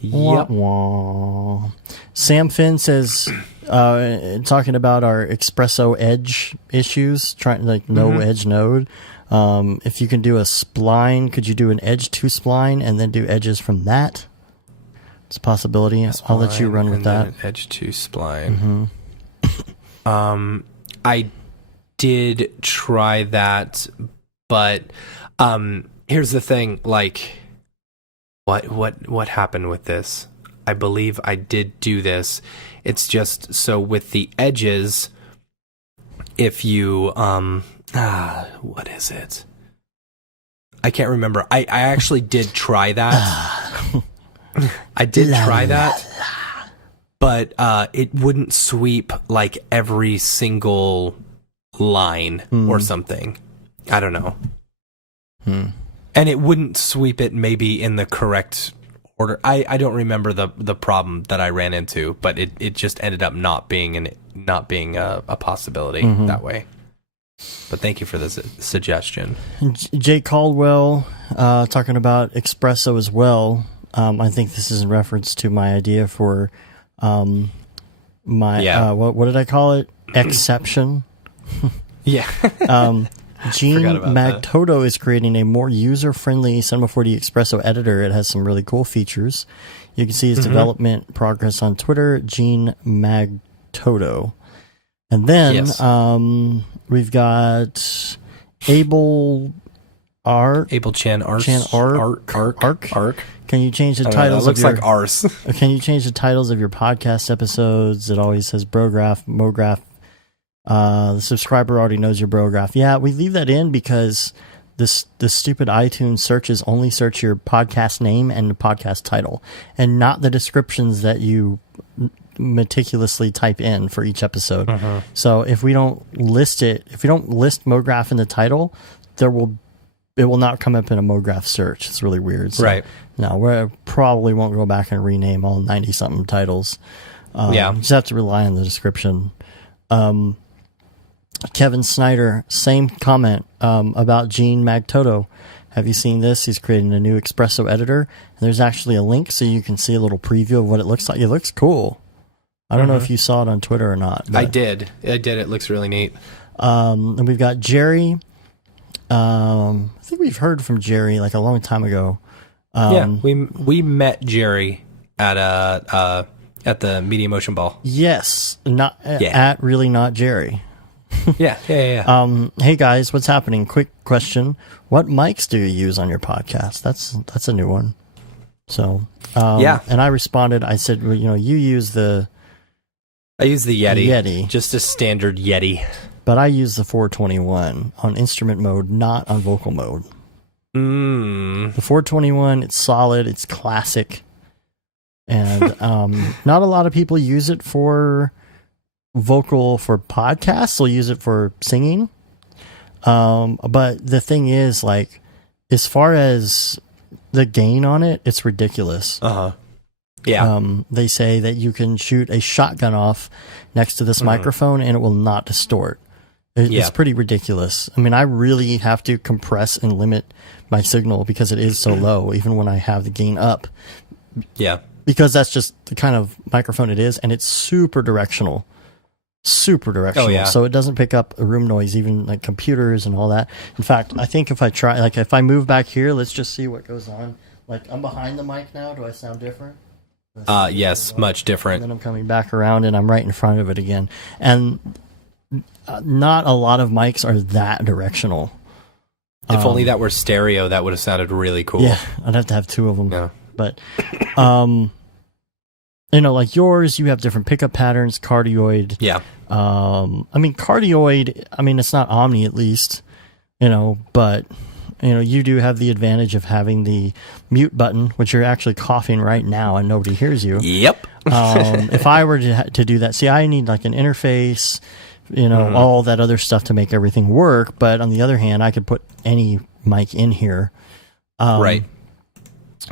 Yep. Wah, wah. Sam Finn says, talking about our Xpresso Edge issues, trying like no edge node. If you can do a spline, could you do an Edge 2 spline and then do edges from that? It's a possibility. I'll let you run with that. Edge 2 spline. I did try that, but here's the thing, like what happened with this? I believe I did do this. It's just so with the edges, if you what is it? I can't remember. I actually did try that. I did try that, but it wouldn't sweep like every single line or something. I don't know. And it wouldn't sweep it maybe in the correct order. I don't remember the problem that I ran into, but it just ended up not being a possibility that way. But thank you for the suggestion. Jake Caldwell talking about Xpresso as well. I think this is in reference to my idea for my what did I call it? Exception. Yeah. Gene Magtoto is creating a more user-friendly Cinema 4D Xpresso editor. It has some really cool features. You can see his development progress on Twitter, Gene Magtoto. And then we've got Abel Chan Arc. Can you change the titles? Looks like Ars. Can you change the titles of your podcast episodes? It always says Brograph, Mograph, The subscriber already knows your Brograph. Yeah, we leave that in because this stupid iTunes searches only search your podcast name and the podcast title, and not the descriptions that you meticulously type in for each episode. So if we don't list MoGraph in the title, it will not come up in a MoGraph search. It's really weird. So, right. No, we probably won't go back and rename all 90-something titles. Just have to rely on the description. Kevin Snyder, same comment about Gene Magtoto. Have you seen this? He's creating a new Xpresso editor. And there's actually a link so you can see a little preview of what it looks like. It looks cool. I don't know if you saw it on Twitter or not. I did. It looks really neat. And we've got Jerry. I think we've heard from Jerry like a long time ago. We met Jerry at the Media Motion Ball. Yes, at really not Jerry. Yeah. Hey guys, what's happening? Quick question: what mics do you use on your podcast? That's a new one. So and I responded. I said, well, you use the. I use the Yeti, just a standard Yeti. But I use the 421 on instrument mode, not on vocal mode. The 421, it's solid, it's classic, and not a lot of people use it for vocal for podcasts. They'll use it for singing. But the thing is, like, as far as the gain on it, it's ridiculous. Yeah. They say that you can shoot a shotgun off next to this microphone and it will not distort. It's pretty ridiculous. I mean, I really have to compress and limit my signal because it is so low, even when I have the gain up. Yeah. Because that's just the kind of microphone it is, and it's super directional. Oh, yeah. So it doesn't pick up room noise, even like computers and all that. In fact, I think if I move back here, let's just see what goes on. Like, I'm behind the mic now. Do I sound different? Yes, much different. And then I'm coming back around and I'm right in front of it again. And not a lot of mics are that directional. If only that were stereo, that would have sounded really cool. Yeah, I'd have to have two of them. Yeah. But, like yours, you have different pickup patterns, cardioid. Yeah. Cardioid, it's not omni at least, but... you do have the advantage of having the mute button, which you're actually coughing right now and nobody hears you. Yep. If I were to do that, see, I need like an interface, all that other stuff to make everything work. But on the other hand, I could put any mic in here. Right.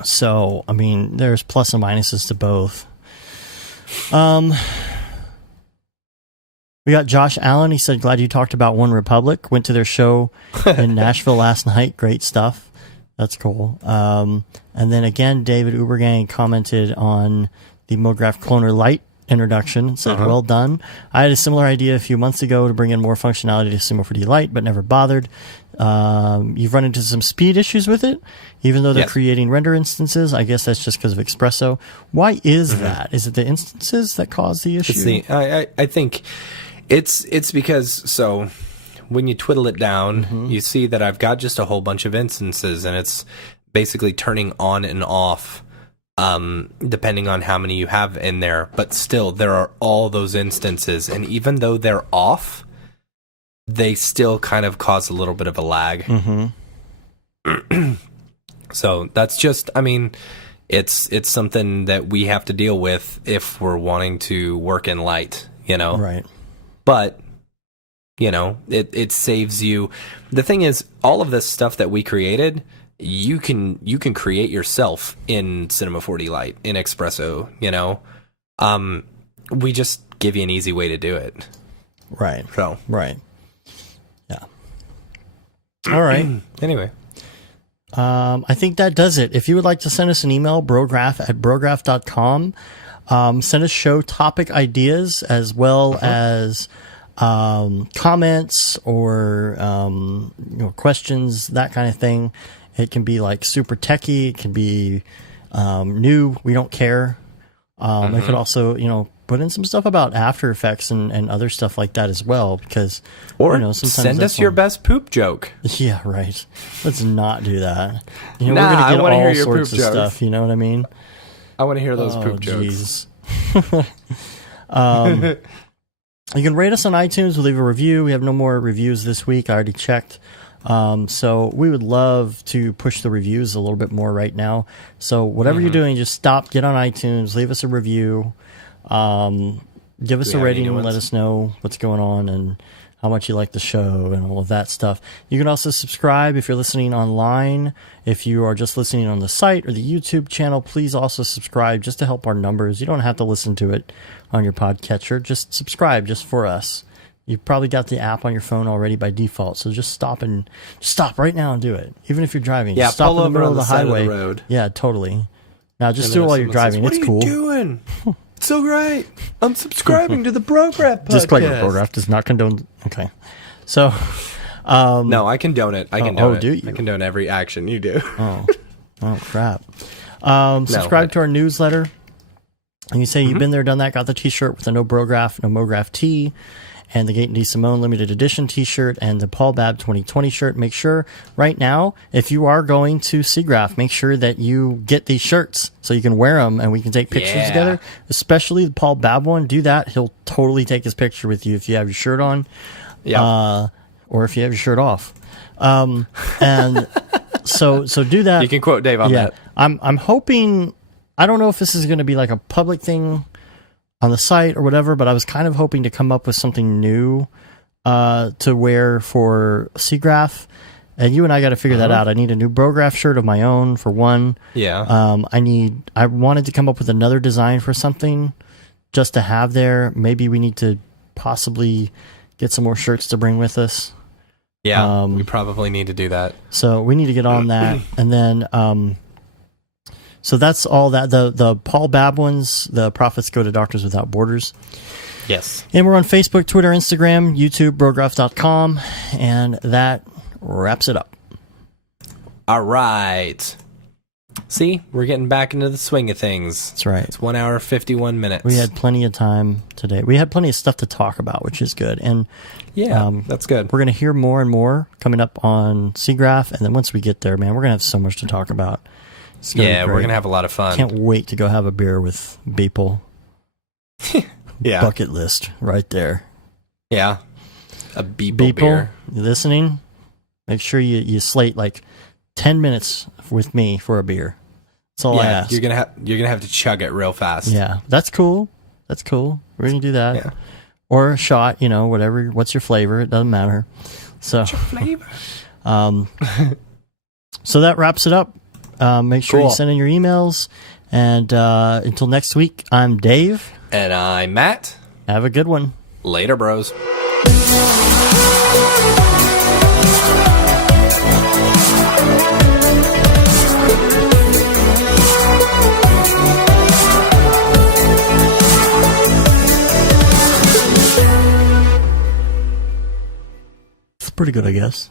So, there's plus and minuses to both. We got Josh Allen. He said, glad you talked about One Republic. Went to their show in Nashville last night. Great stuff. That's cool. And then again, David Ubergang commented on the MoGraph Cloner Lite introduction and said, well done. I had a similar idea a few months ago to bring in more functionality to Sumo 4D Lite, but never bothered. You've run into some speed issues with it, even though they're creating render instances. I guess that's just because of Xpresso. Why is that? Is it the instances that cause the issue? I think... It's because, so when you twiddle it down, you see that I've got just a whole bunch of instances, and it's basically turning on and off depending on how many you have in there. But still, there are all those instances, and even though they're off, they still kind of cause a little bit of a lag. So that's just, it's something that we have to deal with if we're wanting to work in light, Right. But, it saves you. The thing is, all of this stuff that we created, you can create yourself in Cinema 4D Lite, in Xpresso, We just give you an easy way to do it. Right. So. Right. Yeah. All right. Anyway. I think that does it. If you would like to send us an email, brograph@brograph.com. Send us show topic ideas as well as comments or questions, that kind of thing. It can be like super techie. It can be new. We don't care. It could also put in some stuff about After Effects and other stuff like that as well, because sometimes send us your best poop joke. Yeah, right. Let's not do that. We're Nah, gonna get I wanna all hear your sorts poop of jokes. stuff. You know what I mean? I want to hear those poop jokes. You can rate us on iTunes. We'll leave a review. We have no more reviews this week. I already checked. So we would love to push the reviews a little bit more right now. So whatever you're doing, just stop, get on iTunes, leave us a review, give us a rating, and let us know what's going on and how much you like the show and all of that stuff. You can also subscribe if you're listening online. If you are just listening on the site or the YouTube channel, please also subscribe just to help our numbers. You don't have to listen to it on your podcatcher. Just subscribe just for us. You've probably got the app on your phone already by default, so just stop right now and do it. Even if you're driving, just stop in the middle of the highway. Of the road. Yeah, totally. Now just do it while you're driving. Says, it's cool. What are you doing? It's so great. I'm subscribing to the Brograph podcast. Disclaimer: Brograph does not condone. Okay, so no, I condone it. I condone it. Do you? I condone every action you do. Oh crap! Subscribe to our newsletter. And you say you've been there, done that, got the T-shirt with the No Brograph, No Mograph tee, and the Gate and D. Simone limited edition T-shirt, and the Paul Babb 2020 shirt. Make sure right now, if you are going to SIGGRAPH, make sure that you get these shirts so you can wear them and we can take pictures together. Especially the Paul Babb one. Do that. He'll totally take his picture with you if you have your shirt on, or if you have your shirt off. And so do that. You can quote Dave on that. I'm hoping. I don't know if this is going to be like a public thing on the site or whatever, but I was kind of hoping to come up with something new to wear for SIGGRAPH, and you and I got to figure that out. I need a new Brograph shirt of my own for one. Yeah. I wanted to come up with another design for something just to have there. Maybe we need to possibly get some more shirts to bring with us. Yeah, we probably need to do that. So we need to get on that, and then. So that's all that. The Paul Babb ones, the profits go to Doctors Without Borders. Yes. And we're on Facebook, Twitter, Instagram, YouTube, Brograph.com, and that wraps it up. All right. See, we're getting back into the swing of things. That's right. It's 1 hour, 51 minutes. We had plenty of time today. We had plenty of stuff to talk about, which is good. And that's good. We're going to hear more and more coming up on SIGGRAPH, and then once we get there, man, we're going to have so much to talk about. Yeah, we're going to have a lot of fun. Can't wait to go have a beer with Beeple. Yeah. Bucket list right there. Yeah. A Beeple beer. You listening? Make sure you slate like 10 minutes with me for a beer. That's all I ask. You're gonna have to chug it real fast. Yeah, that's cool. We're gonna do that. Yeah. Or a shot, whatever. What's your flavor? It doesn't matter. So what's your flavor? So that wraps it up. Make sure you send in your emails. And until next week, I'm Dave. And I'm Matt. Have a good one. Later, bros. It's pretty good, I guess.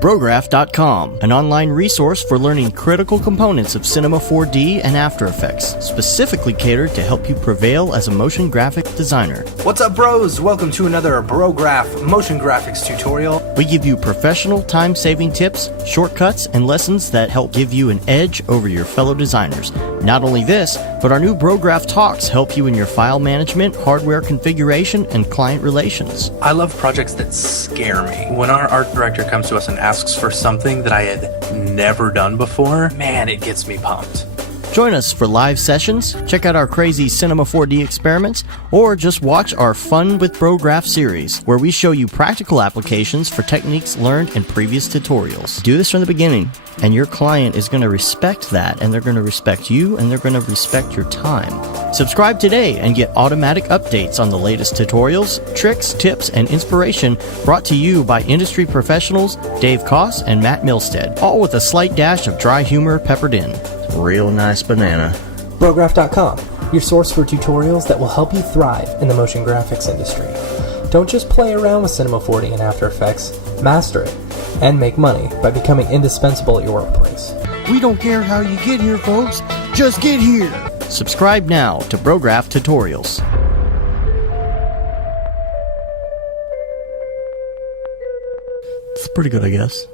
Brograph.com, an online resource for learning critical components of Cinema 4D and After Effects, specifically catered to help you prevail as a motion graphic designer. What's up, bros? Welcome to another Brograph motion graphics tutorial. We give you professional time-saving tips, shortcuts, and lessons that help give you an edge over your fellow designers. Not only this, but our new Brograph Talks help you in your file management, hardware configuration, and client relations. I love projects that scare me. When our art director comes to us and asks for something that I had never done before, man, it gets me pumped. Join us for live sessions, check out our crazy Cinema 4D experiments, or just watch our Fun with Brograph series, where we show you practical applications for techniques learned in previous tutorials. Do this from the beginning, and your client is going to respect that, and they're going to respect you, and they're going to respect your time. Subscribe today and get automatic updates on the latest tutorials, tricks, tips, and inspiration brought to you by industry professionals Dave Koss and Matt Milstead, all with a slight dash of dry humor peppered in. Real nice banana. Brograph.com, your source for tutorials that will help you thrive in the motion graphics industry. Don't just play around with Cinema 4D and After Effects, master it, and make money by becoming indispensable at your workplace. We don't care how you get here, folks. Just get here. Subscribe now to Brograph Tutorials. It's pretty good, I guess.